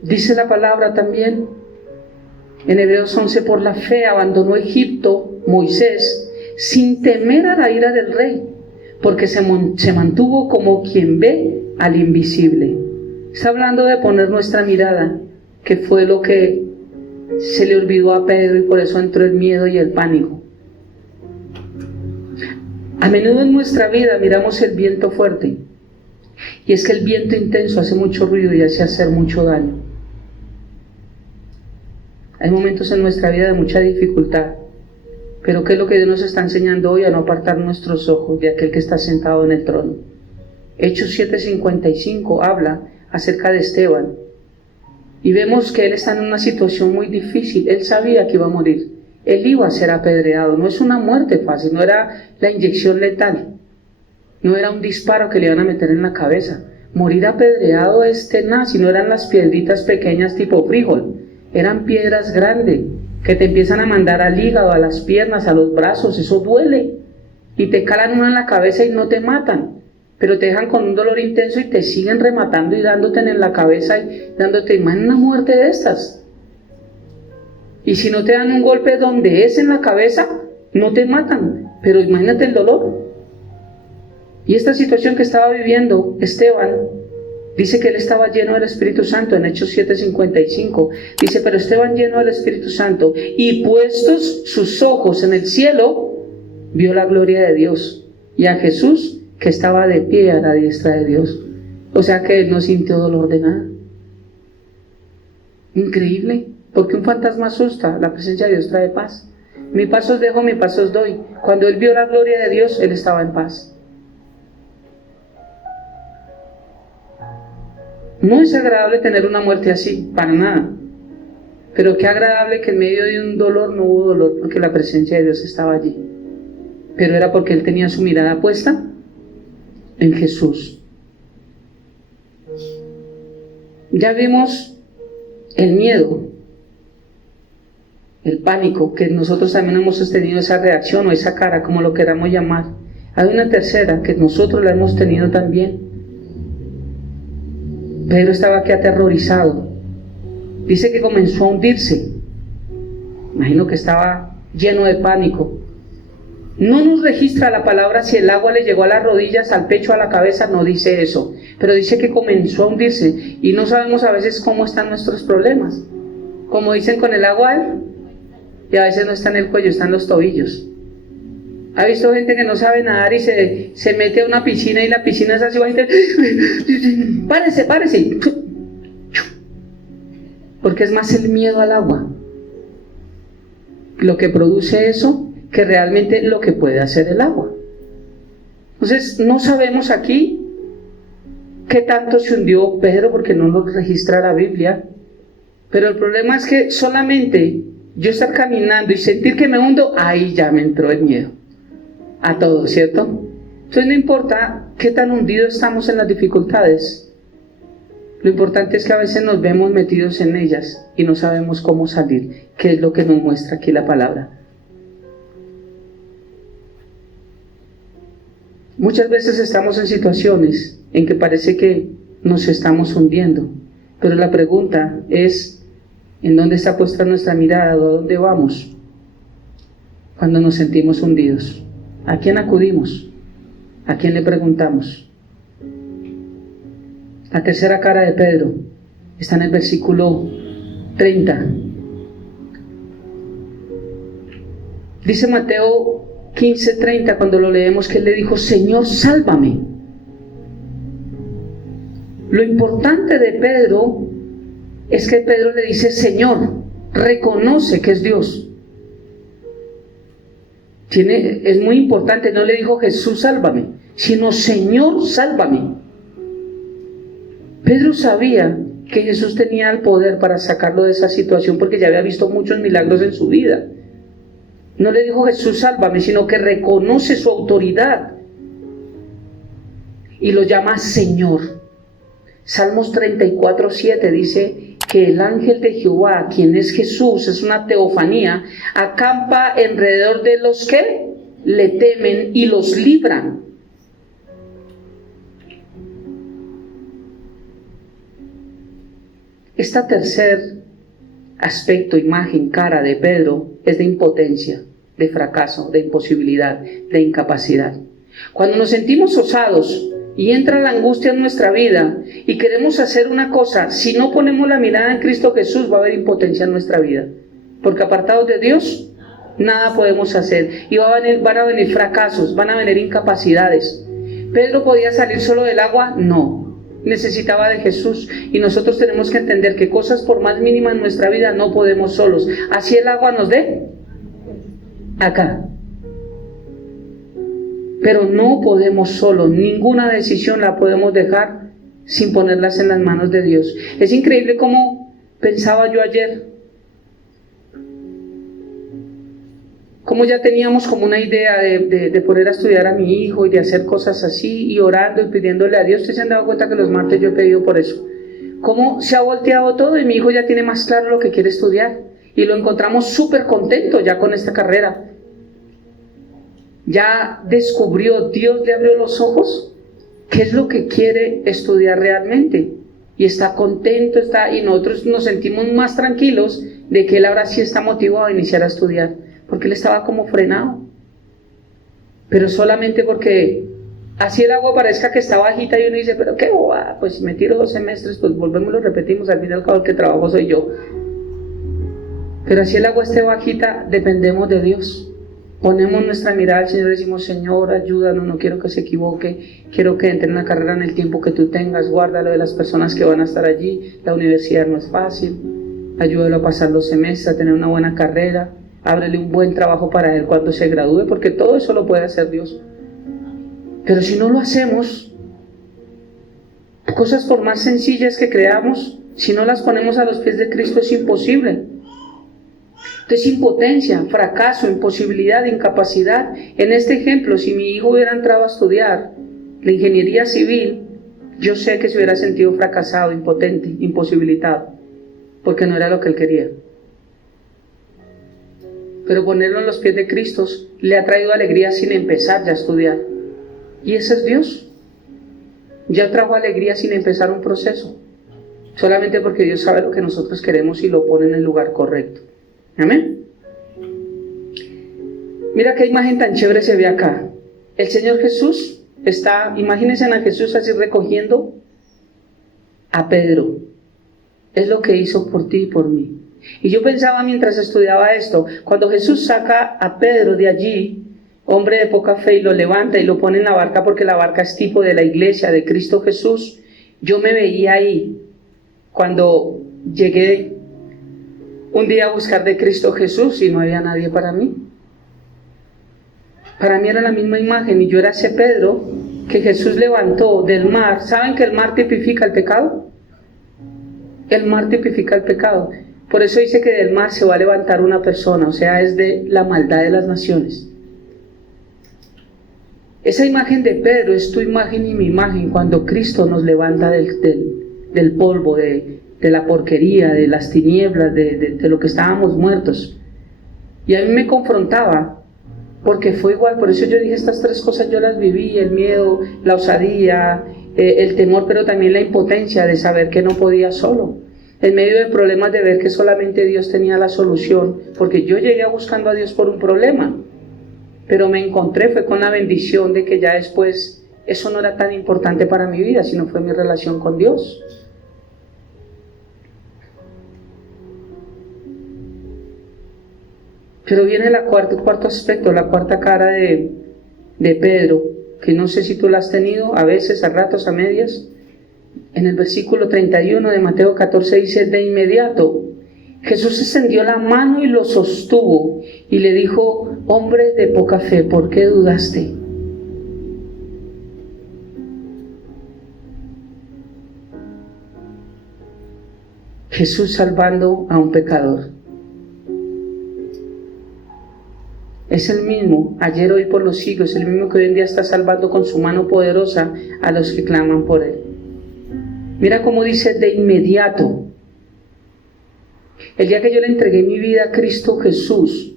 Dice la palabra también en Hebreos 11, por la fe abandonó Egipto Moisés sin temer a la ira del rey, porque se mantuvo como quien ve al invisible. Está hablando de poner nuestra mirada, que fue lo que se le olvidó a Pedro, y por eso entró el miedo y el pánico. A menudo en nuestra vida miramos el viento fuerte, y es que el viento intenso hace mucho ruido y hace hacer mucho daño. Hay momentos en nuestra vida de mucha dificultad, pero ¿qué es lo que Dios nos está enseñando hoy? A no apartar nuestros ojos de aquel que está sentado en el trono. Hechos 7:55 habla acerca de Esteban, y vemos que él está en una situación muy difícil. Él sabía que iba a morir, él iba a ser apedreado. No es una muerte fácil, no era la inyección letal, no era un disparo que le iban a meter en la cabeza, Morir apedreado es tenaz, y no eran las piedritas pequeñas tipo frijol, eran piedras grandes que te empiezan a mandar al hígado, a las piernas, a los brazos. Eso duele, y te calan uno en la cabeza y no te matan, pero te dejan con un dolor intenso y te siguen rematando y dándote en la cabeza y dándote. Imagínate una muerte de estas. Y si no te dan un golpe donde es en la cabeza, no te matan, pero imagínate el dolor. Y esta situación que estaba viviendo Esteban, dice que él estaba lleno del Espíritu Santo. En Hechos 7:55 dice: pero Esteban, lleno del Espíritu Santo y puestos sus ojos en el cielo, vio la gloria de Dios y a Jesús que estaba de pie a la diestra de Dios. O sea que él no sintió dolor de nada. Increíble, porque un fantasma asusta, la presencia de Dios trae paz. Mi paz os dejo, mi paz os doy. Cuando él vio la gloria de Dios, él estaba en paz. No es agradable tener una muerte así, para nada. Pero qué agradable que en medio de un dolor no hubo dolor, porque la presencia de Dios estaba allí. Pero era porque él tenía su mirada puesta en Jesús. Ya vimos el miedo, el pánico, que nosotros también hemos tenido esa reacción o esa cara, como lo queramos llamar. Hay una tercera que nosotros la hemos tenido también. Pedro estaba aquí aterrorizado. Dice que comenzó a hundirse. Imagino que estaba lleno de pánico. No nos registra la palabra si el agua le llegó a las rodillas, al pecho, a la cabeza, no dice eso, pero dice que comenzó a hundirse, y no sabemos a veces cómo están nuestros problemas. Como dicen con el agua, y a veces no está en el cuello, está en los tobillos. ¿Ha visto gente que no sabe nadar y se mete a una piscina y la piscina es así bajita? Párese, párese. Porque es más el miedo al agua lo que produce eso que realmente lo que puede hacer el agua. Entonces no sabemos aquí qué tanto se hundió Pedro, porque no lo registra la Biblia, pero el problema es que solamente yo estar caminando y sentir que me hundo, ahí ya me entró el miedo a todo, ¿cierto? Entonces no importa qué tan hundidos estamos en las dificultades, lo importante es que a veces nos vemos metidos en ellas y no sabemos cómo salir, que es lo que nos muestra aquí la palabra. Muchas veces estamos en situaciones en que parece que nos estamos hundiendo, pero la pregunta es: ¿en dónde está puesta nuestra mirada? ¿A dónde vamos cuando nos sentimos hundidos? ¿A quién acudimos? ¿A quién le preguntamos? La tercera cara de Pedro está en el versículo 30. Dice Mateo 15:30, cuando lo leemos, que él le dijo: Señor, sálvame. Lo importante de Pedro es que Pedro le dice Señor, reconoce que es Dios. Es muy importante, no le dijo Jesús, sálvame, sino Señor, sálvame. Pedro sabía que Jesús tenía el poder para sacarlo de esa situación, porque ya había visto muchos milagros en su vida. No le dijo Jesús, sálvame, sino que reconoce su autoridad y lo llama Señor. Salmos 34:7 dice que el ángel de Jehová, quien es Jesús, es una teofanía, acampa alrededor de los que le temen y los libran. Esta tercer aspecto, imagen, cara de Pedro es de impotencia, de fracaso, de imposibilidad, de incapacidad. Cuando nos sentimos osados y entra la angustia en nuestra vida y queremos hacer una cosa, si no ponemos la mirada en Cristo Jesús, va a haber impotencia en nuestra vida, porque apartados de Dios nada podemos hacer, y van a venir fracasos, van a venir incapacidades. ¿Pedro podía salir solo del agua? No, necesitaba de Jesús, y nosotros tenemos que entender que cosas por más mínimas en nuestra vida no podemos solos, así el agua nos dé acá. Pero no podemos solos, ninguna decisión la podemos dejar sin ponerlas en las manos de Dios. Es increíble cómo pensaba yo ayer. como ya teníamos como una idea de poner a estudiar a mi hijo y de hacer cosas así, y orando y pidiéndole a Dios. ¿Ustedes se han dado cuenta que los martes yo he pedido por eso? Cómo se ha volteado todo y mi hijo ya tiene más claro lo que quiere estudiar. Y lo encontramos súper contento ya con esta carrera. Ya descubrió, Dios le abrió los ojos, qué es lo que quiere estudiar realmente. Y está contento, y nosotros nos sentimos más tranquilos de que él ahora sí está motivado a iniciar a estudiar. Porque él estaba como frenado. Pero solamente porque así el agua parezca que está bajita y uno dice, pero qué boba, pues si me tiro 2 semestres, pues volvemos y lo repetimos, al fin y al cabo el que trabajo soy yo. Pero así el agua esté bajita, dependemos de Dios. Ponemos nuestra mirada al Señor y decimos, Señor, ayúdanos, no quiero que se equivoque, quiero que entre en la carrera en el tiempo que tú tengas, guárdalo de las personas que van a estar allí, la universidad no es fácil, ayúdalo a pasar los semestres, a tener una buena carrera, ábrele un buen trabajo para él cuando se gradúe, porque todo eso lo puede hacer Dios. Pero si no lo hacemos, cosas por más sencillas que creamos, si no las ponemos a los pies de Cristo es imposible. Entonces, impotencia, fracaso, imposibilidad, incapacidad. En este ejemplo, si mi hijo hubiera entrado a estudiar la ingeniería civil, yo sé que se hubiera sentido fracasado, impotente, imposibilitado, porque no era lo que él quería. Pero ponerlo en los pies de Cristo le ha traído alegría sin empezar ya a estudiar. Y ese es Dios. Ya trajo alegría sin empezar un proceso, solamente porque Dios sabe lo que nosotros queremos y lo pone en el lugar correcto. Amén. Mira qué imagen tan chévere se ve acá. El Señor Jesús está, imagínense a Jesús así recogiendo a Pedro. Es lo que hizo por ti y por mí. Y yo pensaba mientras estudiaba esto, cuando Jesús saca a Pedro de allí, hombre de poca fe, y lo levanta y lo pone en la barca, porque la barca es tipo de la iglesia de Cristo Jesús, yo me veía ahí cuando llegué un día a buscar de Cristo Jesús y no había nadie para mí. Para mí era la misma imagen y yo era ese Pedro que Jesús levantó del mar. ¿Saben que el mar tipifica el pecado? El mar tipifica el pecado. Por eso dice que del mar se va a levantar una persona, o sea, es de la maldad de las naciones. Esa imagen de Pedro es tu imagen y mi imagen cuando Cristo nos levanta del polvo, de la porquería, de las tinieblas, de lo que estábamos muertos. Y a mí me confrontaba, porque fue igual. Por eso yo dije, estas 3 cosas yo las viví: el miedo, la osadía, el temor, pero también la impotencia de saber que no podía solo, en medio de problemas, de ver que solamente Dios tenía la solución, porque yo llegué buscando a Dios por un problema, pero me encontré, fue con la bendición de que ya después eso no era tan importante para mi vida, sino fue mi relación con Dios. Pero viene el cuarto aspecto, la cuarta cara de Pedro, que no sé si tú la has tenido, a veces, a ratos, a medias. En el versículo 31 de Mateo 14 dice, de inmediato Jesús extendió la mano y lo sostuvo y le dijo, hombre de poca fe, ¿por qué dudaste? Jesús salvando a un pecador. Es el mismo, ayer, hoy, por los siglos, el mismo que hoy en día está salvando con su mano poderosa a los que claman por Él. Mira cómo dice de inmediato. El día que yo le entregué mi vida a Cristo Jesús,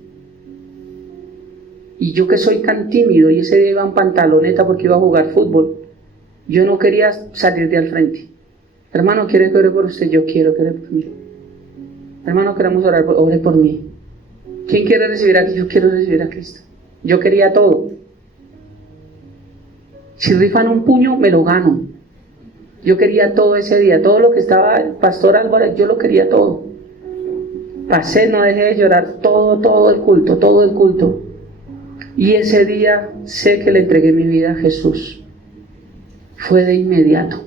y yo que soy tan tímido, y ese día iba en pantaloneta porque iba a jugar fútbol, yo no quería salir de al frente. Hermano, ¿quiere que ore por usted? Yo quiero que ore por mí. Hermano, queremos orar, ore por mí. ¿Quién quiere recibir a Cristo? Yo quiero recibir a Cristo. Yo quería todo. Si rifan un puño, me lo gano. Yo quería todo ese día, todo lo que estaba el pastor Álvarez, yo lo quería todo. Pasé, no dejé de llorar todo el culto. Y ese día sé que le entregué mi vida a Jesús. Fue de inmediato.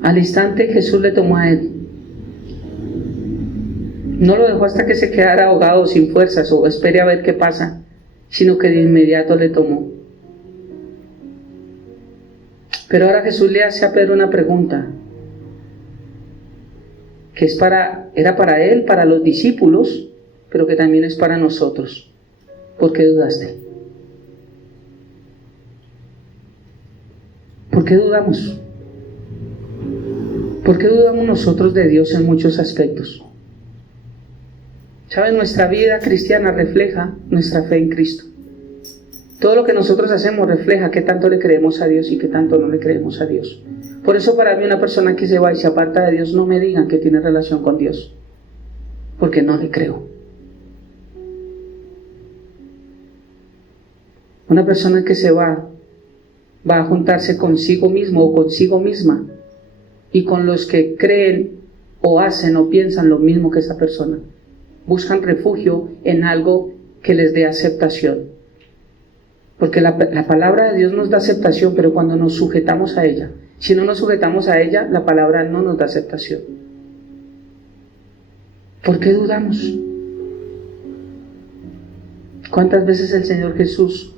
Al instante Jesús le tomó a él. No lo dejó hasta que se quedara ahogado, sin fuerzas, o espere a ver qué pasa, sino que de inmediato le tomó. Pero ahora Jesús le hace a Pedro una pregunta, que era para él, para los discípulos, pero que también es para nosotros. ¿Por qué dudaste? ¿Por qué dudamos? ¿Por qué dudamos nosotros de Dios en muchos aspectos? ¿Sabes? Nuestra vida cristiana refleja nuestra fe en Cristo. Todo lo que nosotros hacemos refleja qué tanto le creemos a Dios y qué tanto no le creemos a Dios. Por eso para mí una persona que se va y se aparta de Dios, no me digan que tiene relación con Dios, porque no le creo. Una persona que se va a juntarse consigo mismo o consigo misma y con los que creen o hacen o piensan lo mismo que esa persona. Buscan refugio en algo que les dé aceptación. Porque la palabra de Dios nos da aceptación, pero cuando nos sujetamos a ella. Si no nos sujetamos a ella, la palabra no nos da aceptación. ¿Por qué dudamos? ¿Cuántas veces el Señor Jesús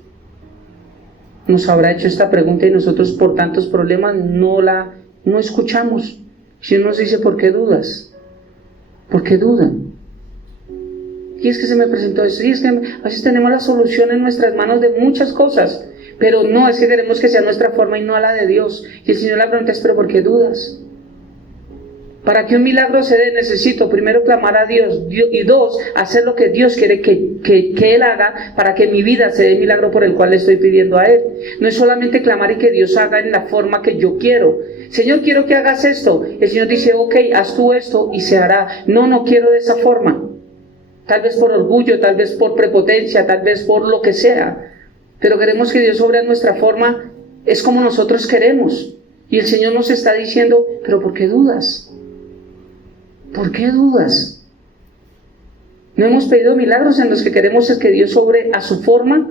nos habrá hecho esta pregunta y nosotros por tantos problemas no escuchamos? Si uno nos dice, ¿por qué dudas? ¿Por qué dudan? Y es que se me presentó eso, y es que a veces tenemos la solución en nuestras manos de muchas cosas, pero no, es que queremos que sea nuestra forma y no a la de Dios. Y el Señor la pregunta es, ¿pero por qué dudas? Para que un milagro se dé, necesito primero clamar a Dios, y dos, hacer lo que Dios quiere que Él haga para que mi vida se dé el milagro por el cual le estoy pidiendo a Él. No es solamente clamar y que Dios haga en la forma que yo quiero. Señor, quiero que hagas esto. El Señor dice, ok, haz tú esto y se hará. No quiero de esa forma. Tal vez por orgullo, tal vez por prepotencia, tal vez por lo que sea. Pero queremos que Dios obre a nuestra forma, es como nosotros queremos. Y el Señor nos está diciendo, ¿pero por qué dudas? ¿Por qué dudas? ¿No hemos pedido milagros en los que queremos es que Dios obre a su forma?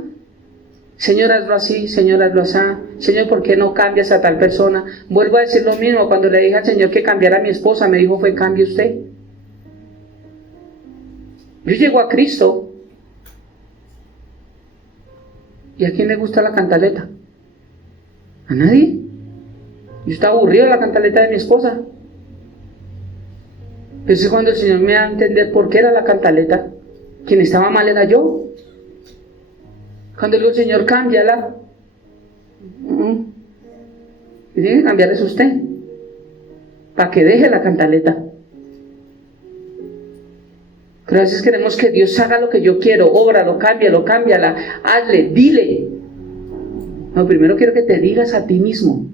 Señor, hazlo así, Señor, hazlo así. Señor, ¿por qué no cambias a tal persona? Vuelvo a decir lo mismo, cuando le dije al Señor que cambiara a mi esposa, me dijo, cambie usted. Yo llego a Cristo. ¿Y a quién le gusta la cantaleta? ¿A nadie? Yo estaba aburrido de la cantaleta de mi esposa. Pero es cuando el Señor me da a entender por qué era la cantaleta. Quien estaba mal era yo. Cuando le digo, Señor, cámbiala. Y tiene que cambiar es usted. Para que deje la cantaleta. Pero a veces queremos que Dios haga lo que yo quiero, óbralo, cámbiala, hazle, dile. No, primero quiero que te digas a ti mismo.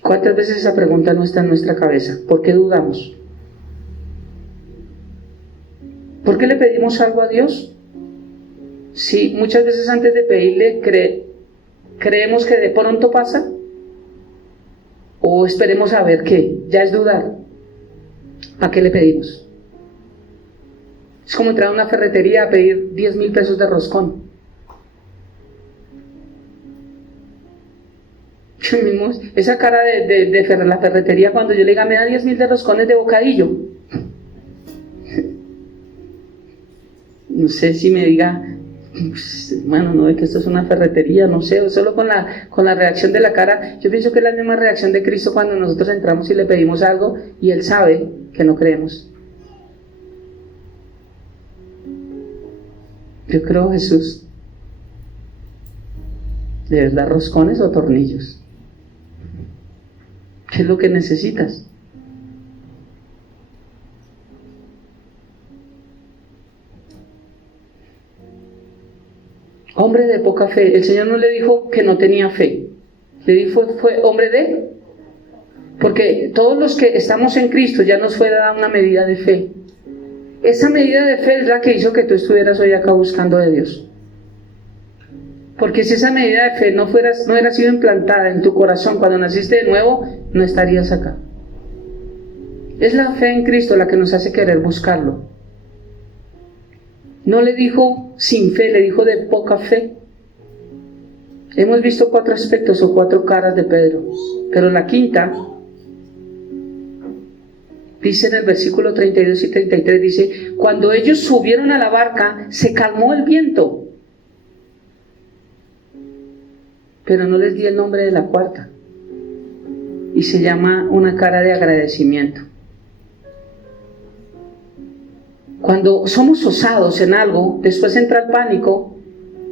¿Cuántas veces esa pregunta no está en nuestra cabeza? ¿Por qué dudamos? ¿Por qué le pedimos algo a Dios? Sí, muchas veces antes de pedirle creemos que de pronto pasa. O esperemos a ver qué, ya es dudar. ¿A qué le pedimos? Es como entrar a una ferretería a pedir 10,000 pesos de roscón. Yo mismo, esa cara de la ferretería cuando yo le diga, me da 10,000 de roscones de bocadillo. No sé si me diga, bueno, no es que esto es una ferretería, no sé, solo con la reacción de la cara. Yo pienso que es la misma reacción de Cristo cuando nosotros entramos y le pedimos algo y Él sabe que no creemos. Yo creo, Jesús, ¿de verdad roscones o tornillos? ¿Qué es lo que necesitas? Hombre de poca fe. El Señor no le dijo que no tenía fe. Le dijo, fue hombre de... Porque todos los que estamos en Cristo ya nos fue dada una medida de fe. Esa medida de fe es la que hizo que tú estuvieras hoy acá buscando de Dios. Porque si esa medida de fe no hubiera sido implantada en tu corazón cuando naciste de nuevo, no estarías acá. Es la fe en Cristo la que nos hace querer buscarlo. No le dijo sin fe, le dijo de poca fe. Hemos visto 4 aspectos o 4 caras de Pedro, pero la quinta dice en el versículo 32 y 33, dice, cuando ellos subieron a la barca, se calmó el viento. Pero no les di el nombre de la cuarta. Y se llama una cara de agradecimiento. Cuando somos osados en algo, después entra el pánico,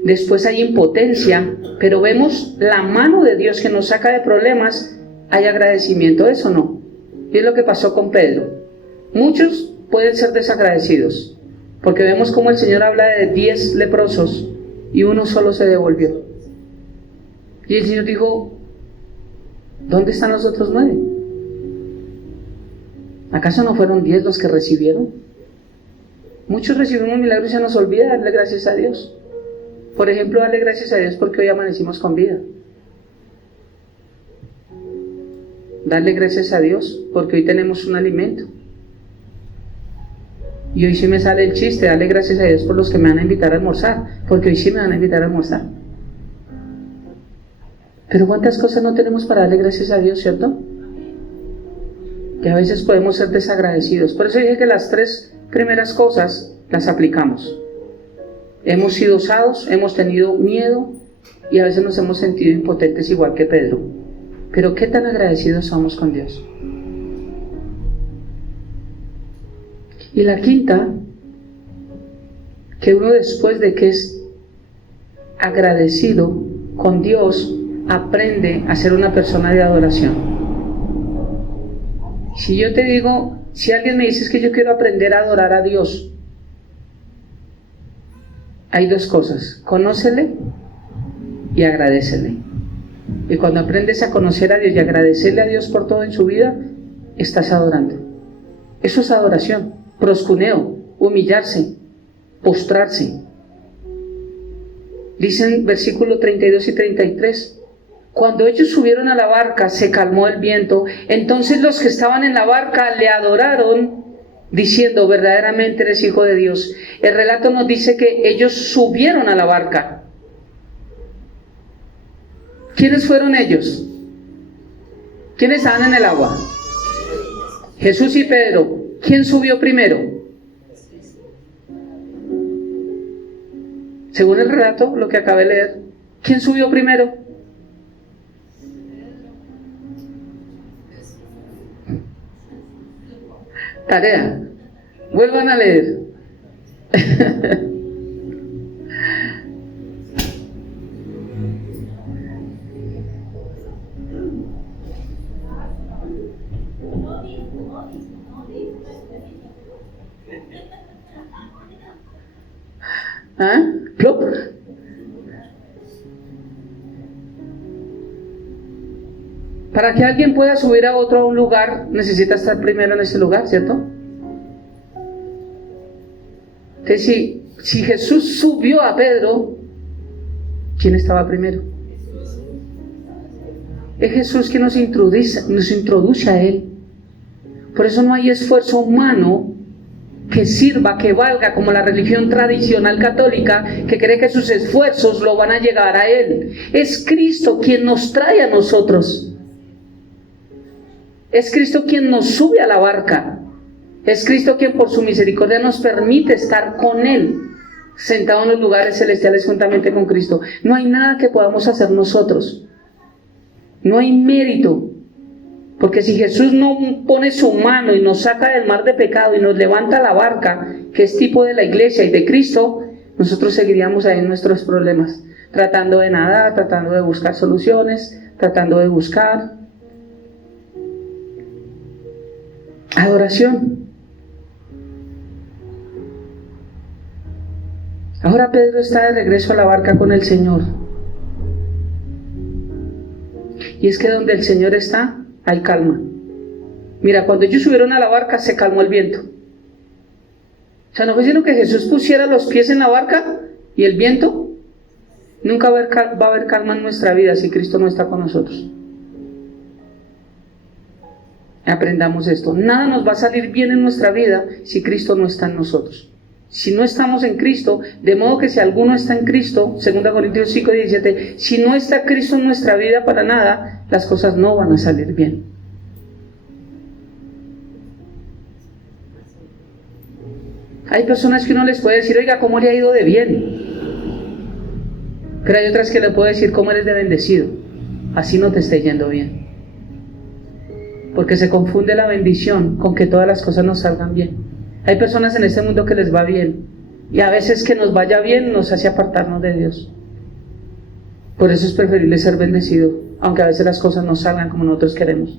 después hay impotencia, pero vemos la mano de Dios que nos saca de problemas, hay agradecimiento, ¿eso no? Y es lo que pasó con Pedro. Muchos pueden ser desagradecidos, porque vemos como el Señor habla de 10 leprosos y uno solo se devolvió. Y el Señor dijo, ¿dónde están los otros 9? ¿Acaso no fueron 10 los que recibieron? Muchos recibimos milagros y se nos olvida darle gracias a Dios. Por ejemplo, darle gracias a Dios porque hoy amanecimos con vida. Darle gracias a Dios porque hoy tenemos un alimento. Y hoy sí me sale el chiste, darle gracias a Dios por los que me van a invitar a almorzar, porque hoy sí me van a invitar a almorzar. Pero ¿cuántas cosas no tenemos para darle gracias a Dios, cierto? Que a veces podemos ser desagradecidos. Por eso dije que las 3 primeras cosas las aplicamos. Hemos sido osados, hemos tenido miedo y a veces nos hemos sentido impotentes igual que Pedro. Pero ¿qué tan agradecidos somos con Dios? Y la quinta, que uno después de que es agradecido con Dios, aprende a ser una persona de adoración. Si yo te digo, si alguien me dice que yo quiero aprender a adorar a Dios, hay 2 cosas, conócele y agradécele. Y cuando aprendes a conocer a Dios y agradecerle a Dios por todo en su vida, estás adorando. Eso es adoración, proscuneo, humillarse, postrarse. Dicen versículos 32 y 33, cuando ellos subieron a la barca se calmó el viento, entonces los que estaban en la barca le adoraron diciendo, verdaderamente eres hijo de Dios. El relato nos dice que ellos subieron a la barca. ¿Quiénes fueron ellos? ¿Quiénes estaban en el agua? Jesús y Pedro. ¿Quién subió primero? Según el relato, lo que acabé de leer, ¿quién subió primero? Tarea. Vuelvan a leer. ¿Ah? ¿Plop? Para que alguien pueda subir a un lugar, necesita estar primero en ese lugar, ¿cierto? Entonces, si Jesús subió a Pedro, ¿quién estaba primero? Es Jesús quien nos introduce a Él. Por eso no hay esfuerzo humano que sirva, que valga, como la religión tradicional católica, que cree que sus esfuerzos lo van a llegar a Él. Es Cristo quien nos trae a nosotros. Es Cristo quien nos sube a la barca. Es Cristo quien por su misericordia nos permite estar con Él, sentado en los lugares celestiales juntamente con Cristo. No hay nada que podamos hacer nosotros. No hay mérito. Porque si Jesús no pone su mano y nos saca del mar de pecado y nos levanta la barca, que es tipo de la iglesia y de Cristo, nosotros seguiríamos ahí en nuestros problemas, tratando de nadar, tratando de buscar soluciones, tratando de buscar adoración. Ahora Pedro está de regreso a la barca con el Señor. Y es que donde el Señor está, hay calma. Mira, cuando ellos subieron a la barca, se calmó el viento. O sea, no fue sino que Jesús pusiera los pies en la barca y el viento. Nunca va a haber calma en nuestra vida si Cristo no está con nosotros. Aprendamos esto. Nada nos va a salir bien en nuestra vida si Cristo no está en nosotros. Si no estamos en Cristo, de modo que si alguno está en Cristo, 2 Corintios 5:17, si no está Cristo en nuestra vida para nada, las cosas no van a salir bien. Hay personas que uno les puede decir, oiga, ¿cómo le ha ido de bien? Pero hay otras que le puede decir, ¿cómo eres de bendecido? Así no te está yendo bien. Porque se confunde la bendición con que todas las cosas nos salgan bien. Hay personas en este mundo que les va bien, y a veces que nos vaya bien nos hace apartarnos de Dios. Por eso es preferible ser bendecido, aunque a veces las cosas no salgan como nosotros queremos.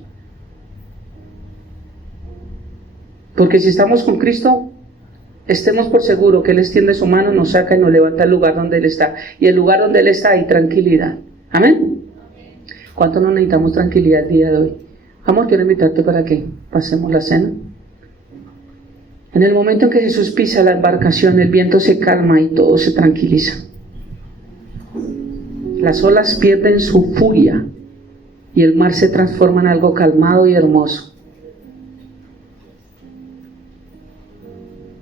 Porque si estamos con Cristo, estemos por seguro que Él extiende su mano, nos saca y nos levanta al lugar donde Él está. Y el lugar donde Él está hay tranquilidad. ¿Amén? ¿Cuánto nos necesitamos tranquilidad el día de hoy? Amor, quiero invitarte para que pasemos la cena. En el momento en que Jesús pisa la embarcación, el viento se calma y todo se tranquiliza. Las olas pierden su furia y el mar se transforma en algo calmado y hermoso.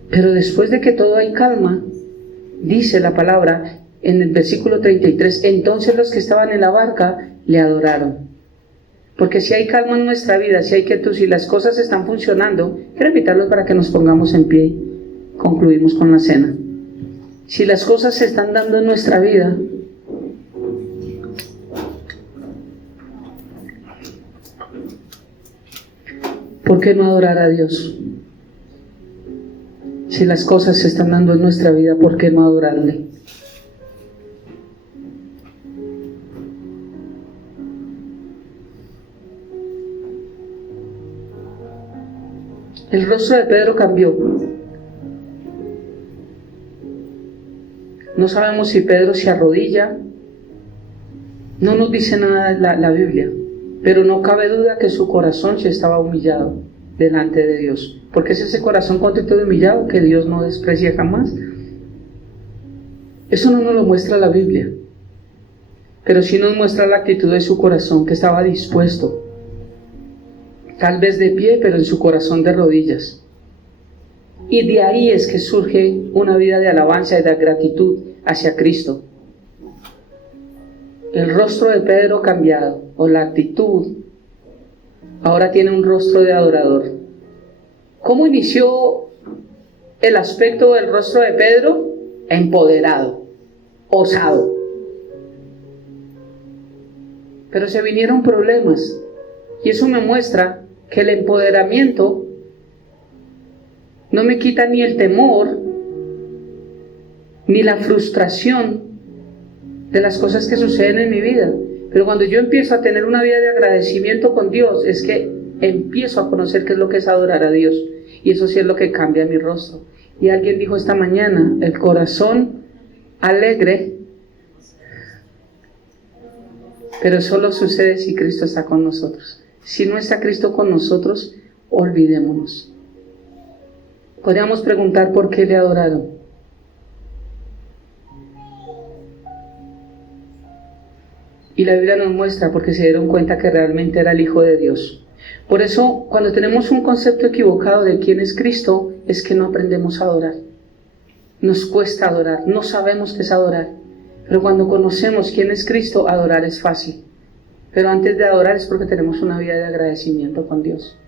Pero después de que todo hay calma, dice la palabra en el versículo 33, entonces los que estaban en la barca le adoraron. Porque si hay calma en nuestra vida, si hay quietud, si las cosas están funcionando, quiero invitarlos para que nos pongamos en pie y concluimos con la cena. Si las cosas se están dando en nuestra vida, ¿por qué no adorar a Dios? Si las cosas se están dando en nuestra vida, ¿por qué no adorarle? El rostro de Pedro cambió. No sabemos si Pedro se arrodilla. No nos dice nada la Biblia. Pero no cabe duda que su corazón se estaba humillado delante de Dios. Porque es ese corazón contrito y humillado que Dios no desprecia jamás. Eso no nos lo muestra la Biblia. Pero sí nos muestra la actitud de su corazón, que estaba dispuesto. Tal vez de pie, pero en su corazón de rodillas. Y de ahí es que surge una vida de alabanza y de gratitud hacia Cristo. El rostro de Pedro cambiado, o la actitud, ahora tiene un rostro de adorador. ¿Cómo inició el aspecto del rostro de Pedro? Empoderado, osado. Pero se vinieron problemas, y eso me muestra que el empoderamiento no me quita ni el temor, ni la frustración de las cosas que suceden en mi vida. Pero cuando yo empiezo a tener una vida de agradecimiento con Dios, es que empiezo a conocer qué es lo que es adorar a Dios. Y eso sí es lo que cambia mi rostro. Y alguien dijo esta mañana, el corazón alegre, pero solo sucede si Cristo está con nosotros. Si no está Cristo con nosotros, olvidémonos. Podríamos preguntar por qué le adoraron. Y la Biblia nos muestra porque se dieron cuenta que realmente era el Hijo de Dios. Por eso, cuando tenemos un concepto equivocado de quién es Cristo, es que no aprendemos a adorar. Nos cuesta adorar, no sabemos qué es adorar. Pero cuando conocemos quién es Cristo, adorar es fácil. Pero antes de adorar es porque tenemos una vida de agradecimiento con Dios.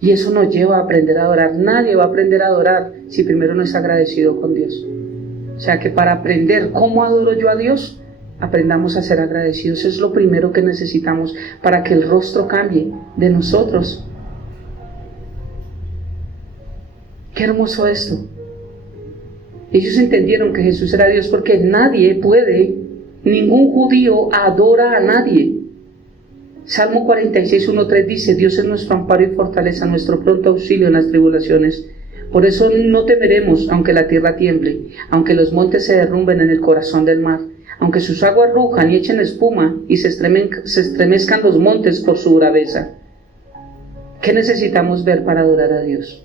Y eso nos lleva a aprender a adorar. Nadie va a aprender a adorar si primero no es agradecido con Dios. O sea que para aprender cómo adoro yo a Dios, aprendamos a ser agradecidos. Eso es lo primero que necesitamos para que el rostro cambie de nosotros. Qué hermoso esto. Ellos entendieron que Jesús era Dios porque nadie puede, ningún judío adora a nadie. Salmo 46, 1-3 dice, Dios es nuestro amparo y fortaleza, nuestro pronto auxilio en las tribulaciones. Por eso no temeremos, aunque la tierra tiemble, aunque los montes se derrumben en el corazón del mar, aunque sus aguas rujan y echen espuma y se estremezcan los montes por su braveza. ¿Qué necesitamos ver para adorar a Dios?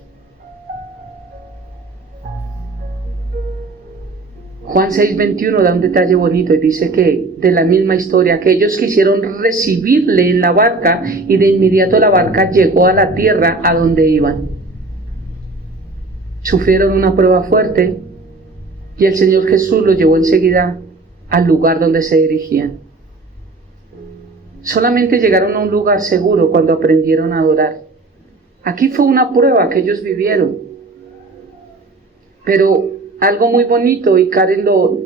Juan 6:21 da un detalle bonito y dice que de la misma historia, que ellos quisieron recibirle en la barca y de inmediato la barca llegó a la tierra a donde iban. Sufrieron una prueba fuerte y el Señor Jesús los llevó enseguida al lugar donde se dirigían. Solamente llegaron a un lugar seguro cuando aprendieron a adorar. Aquí fue una prueba que ellos vivieron, pero algo muy bonito, y Karen lo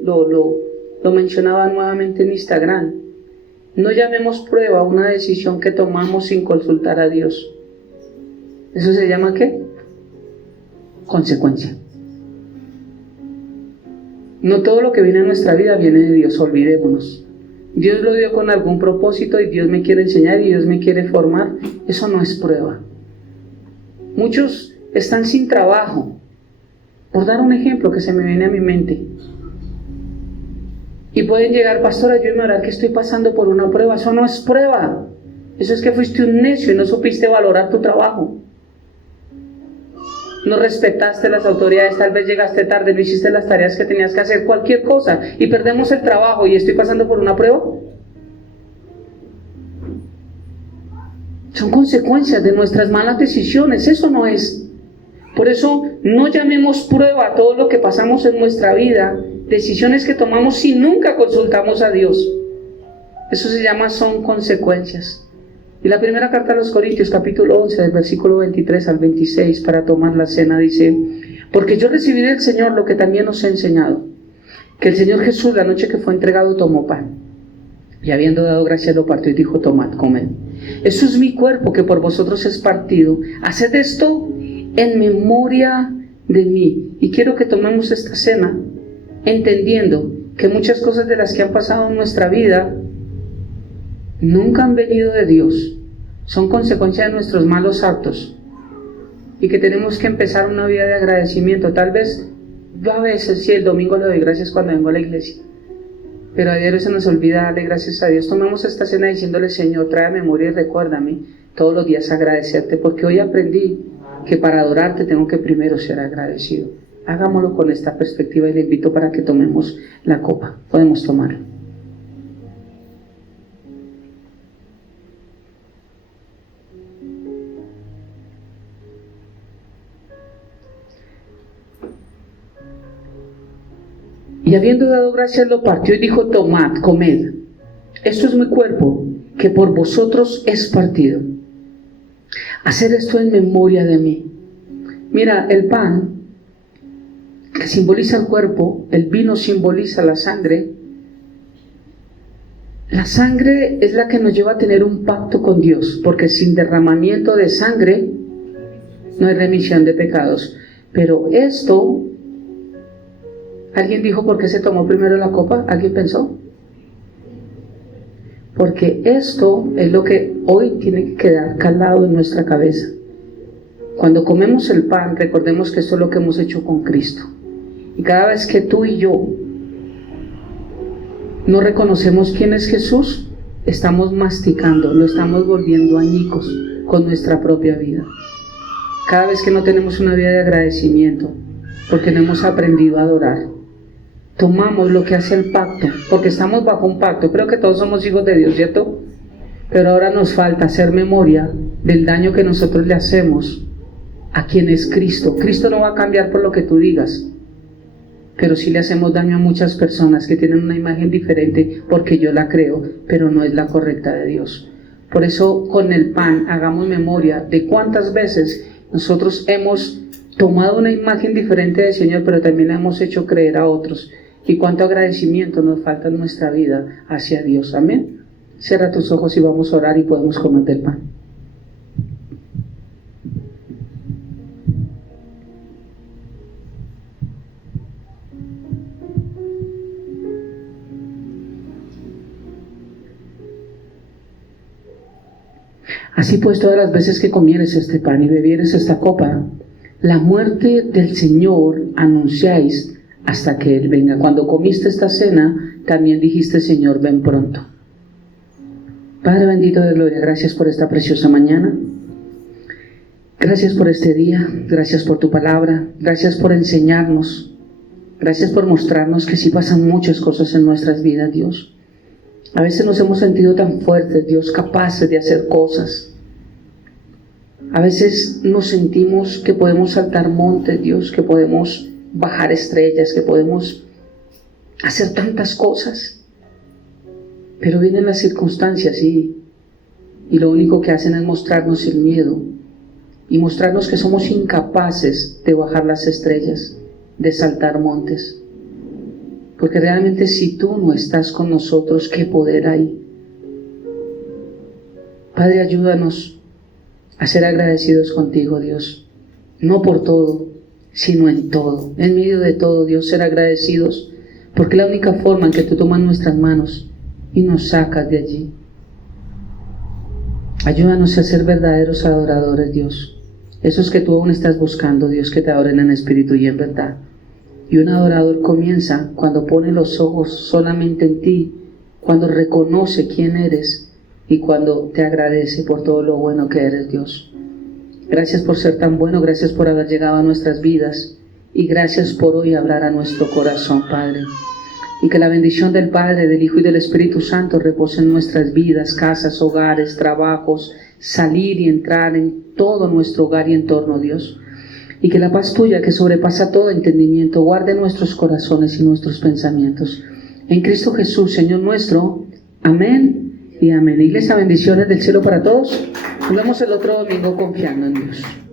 mencionaba nuevamente en Instagram, no llamemos prueba una decisión que tomamos sin consultar a Dios. ¿Eso se llama qué? consecuencia. No todo lo que viene a nuestra vida viene de Dios, olvidémonos. Dios lo dio con algún propósito y Dios me quiere enseñar y Dios me quiere formar. Eso no es prueba. Muchos están sin trabajo. Por dar un ejemplo que se me viene a mi mente. Y pueden llegar, pastor, ayúdame a orar que estoy pasando por una prueba. Eso no es prueba. Eso es que fuiste un necio y no supiste valorar tu trabajo. No respetaste las autoridades, tal vez llegaste tarde, no hiciste las tareas que tenías que hacer, cualquier cosa, y perdemos el trabajo y estoy pasando por una prueba. Son consecuencias de nuestras malas decisiones, eso no es. Por eso no llamemos prueba a todo lo que pasamos en nuestra vida, decisiones que tomamos si nunca consultamos a Dios. Eso se llama son consecuencias. Y la primera carta a los Corintios, capítulo 11, del versículo 23 al 26, para tomar la cena, dice: porque yo recibí del Señor lo que también os he enseñado, que el Señor Jesús, la noche que fue entregado, tomó pan, y habiendo dado gracias lo partió y dijo: tomad, comed. Eso es mi cuerpo que por vosotros es partido. Haced esto en memoria de mí. Y quiero que tomemos esta cena entendiendo que muchas cosas de las que han pasado en nuestra vida nunca han venido de Dios, son consecuencia de nuestros malos actos, y que tenemos que empezar una vida de agradecimiento. Tal vez yo a veces sí, el domingo le doy gracias cuando vengo a la iglesia, pero a diario se nos olvida darle gracias a Dios. Tomemos esta cena diciéndole: Señor, trae a memoria y recuérdame todos los días agradecerte, porque hoy aprendí que para adorarte tengo que primero ser agradecido. Hagámoslo con esta perspectiva y le invito para que tomemos la copa. Podemos tomarlo. Y habiendo dado gracias lo partió y dijo: tomad, comed. Esto es mi cuerpo que por vosotros es partido. Hacer esto en memoria de mí. Mira, el pan que simboliza el cuerpo, el vino simboliza la sangre. La sangre es la que nos lleva a tener un pacto con Dios, porque sin derramamiento de sangre no hay remisión de pecados. Pero esto, ¿alguien dijo por qué se tomó primero la copa? ¿Alguien pensó? Porque esto es lo que hoy tiene que quedar calado en nuestra cabeza. Cuando comemos el pan, recordemos que esto es lo que hemos hecho con Cristo. Y cada vez que tú y yo no reconocemos quién es Jesús, estamos masticando, lo estamos volviendo añicos con nuestra propia vida. Cada vez que no tenemos una vida de agradecimiento, porque no hemos aprendido a adorar, tomamos lo que hace el pacto, porque estamos bajo un pacto. Creo que todos somos hijos de Dios, ¿cierto? Pero ahora nos falta hacer memoria del daño que nosotros le hacemos a quien es Cristo. Cristo no va a cambiar por lo que tú digas, pero sí le hacemos daño a muchas personas que tienen una imagen diferente, porque yo la creo, pero no es la correcta de Dios. Por eso con el pan hagamos memoria de cuántas veces nosotros hemos tomado una imagen diferente del Señor, pero también la hemos hecho creer a otros, y cuánto agradecimiento nos falta en nuestra vida hacia Dios. Amén. Cierra tus ojos y vamos a orar y podemos comer del pan. Así pues, todas las veces que comieres este pan y bebieres esta copa, la muerte del Señor anunciáis hasta que Él venga. Cuando comiste esta cena, también dijiste: Señor, ven pronto. Padre bendito de gloria, gracias por esta preciosa mañana. Gracias por este día, gracias por tu palabra, gracias por enseñarnos, gracias por mostrarnos que sí pasan muchas cosas en nuestras vidas, Dios. A veces nos hemos sentido tan fuertes, Dios, capaces de hacer cosas. A veces nos sentimos que podemos saltar montes, Dios, que podemos bajar estrellas, que podemos hacer tantas cosas. Pero vienen las circunstancias y lo único que hacen es mostrarnos el miedo y mostrarnos que somos incapaces de bajar las estrellas, de saltar montes. Porque realmente si tú no estás con nosotros, ¿qué poder hay? Padre, ayúdanos a ser agradecidos contigo, Dios. No por todo, sino en todo, en medio de todo, Dios, ser agradecidos, porque es la única forma en que tú tomas nuestras manos y nos sacas de allí. Ayúdanos a ser verdaderos adoradores, Dios, esos que tú aún estás buscando, Dios, que te adoren en espíritu y en verdad. Y un adorador comienza cuando pone los ojos solamente en ti, cuando reconoce quién eres y cuando te agradece por todo lo bueno que eres, Dios. Gracias por ser tan bueno, gracias por haber llegado a nuestras vidas y gracias por hoy hablar a nuestro corazón, Padre. Y que la bendición del Padre, del Hijo y del Espíritu Santo repose en nuestras vidas, casas, hogares, trabajos, salir y entrar en todo nuestro hogar y entorno, Dios. Y que la paz tuya, que sobrepasa todo entendimiento, guarde nuestros corazones y nuestros pensamientos. En Cristo Jesús, Señor nuestro. Amén y amén. Iglesia, bendiciones del cielo para todos. Nos vemos el otro domingo confiando en Dios.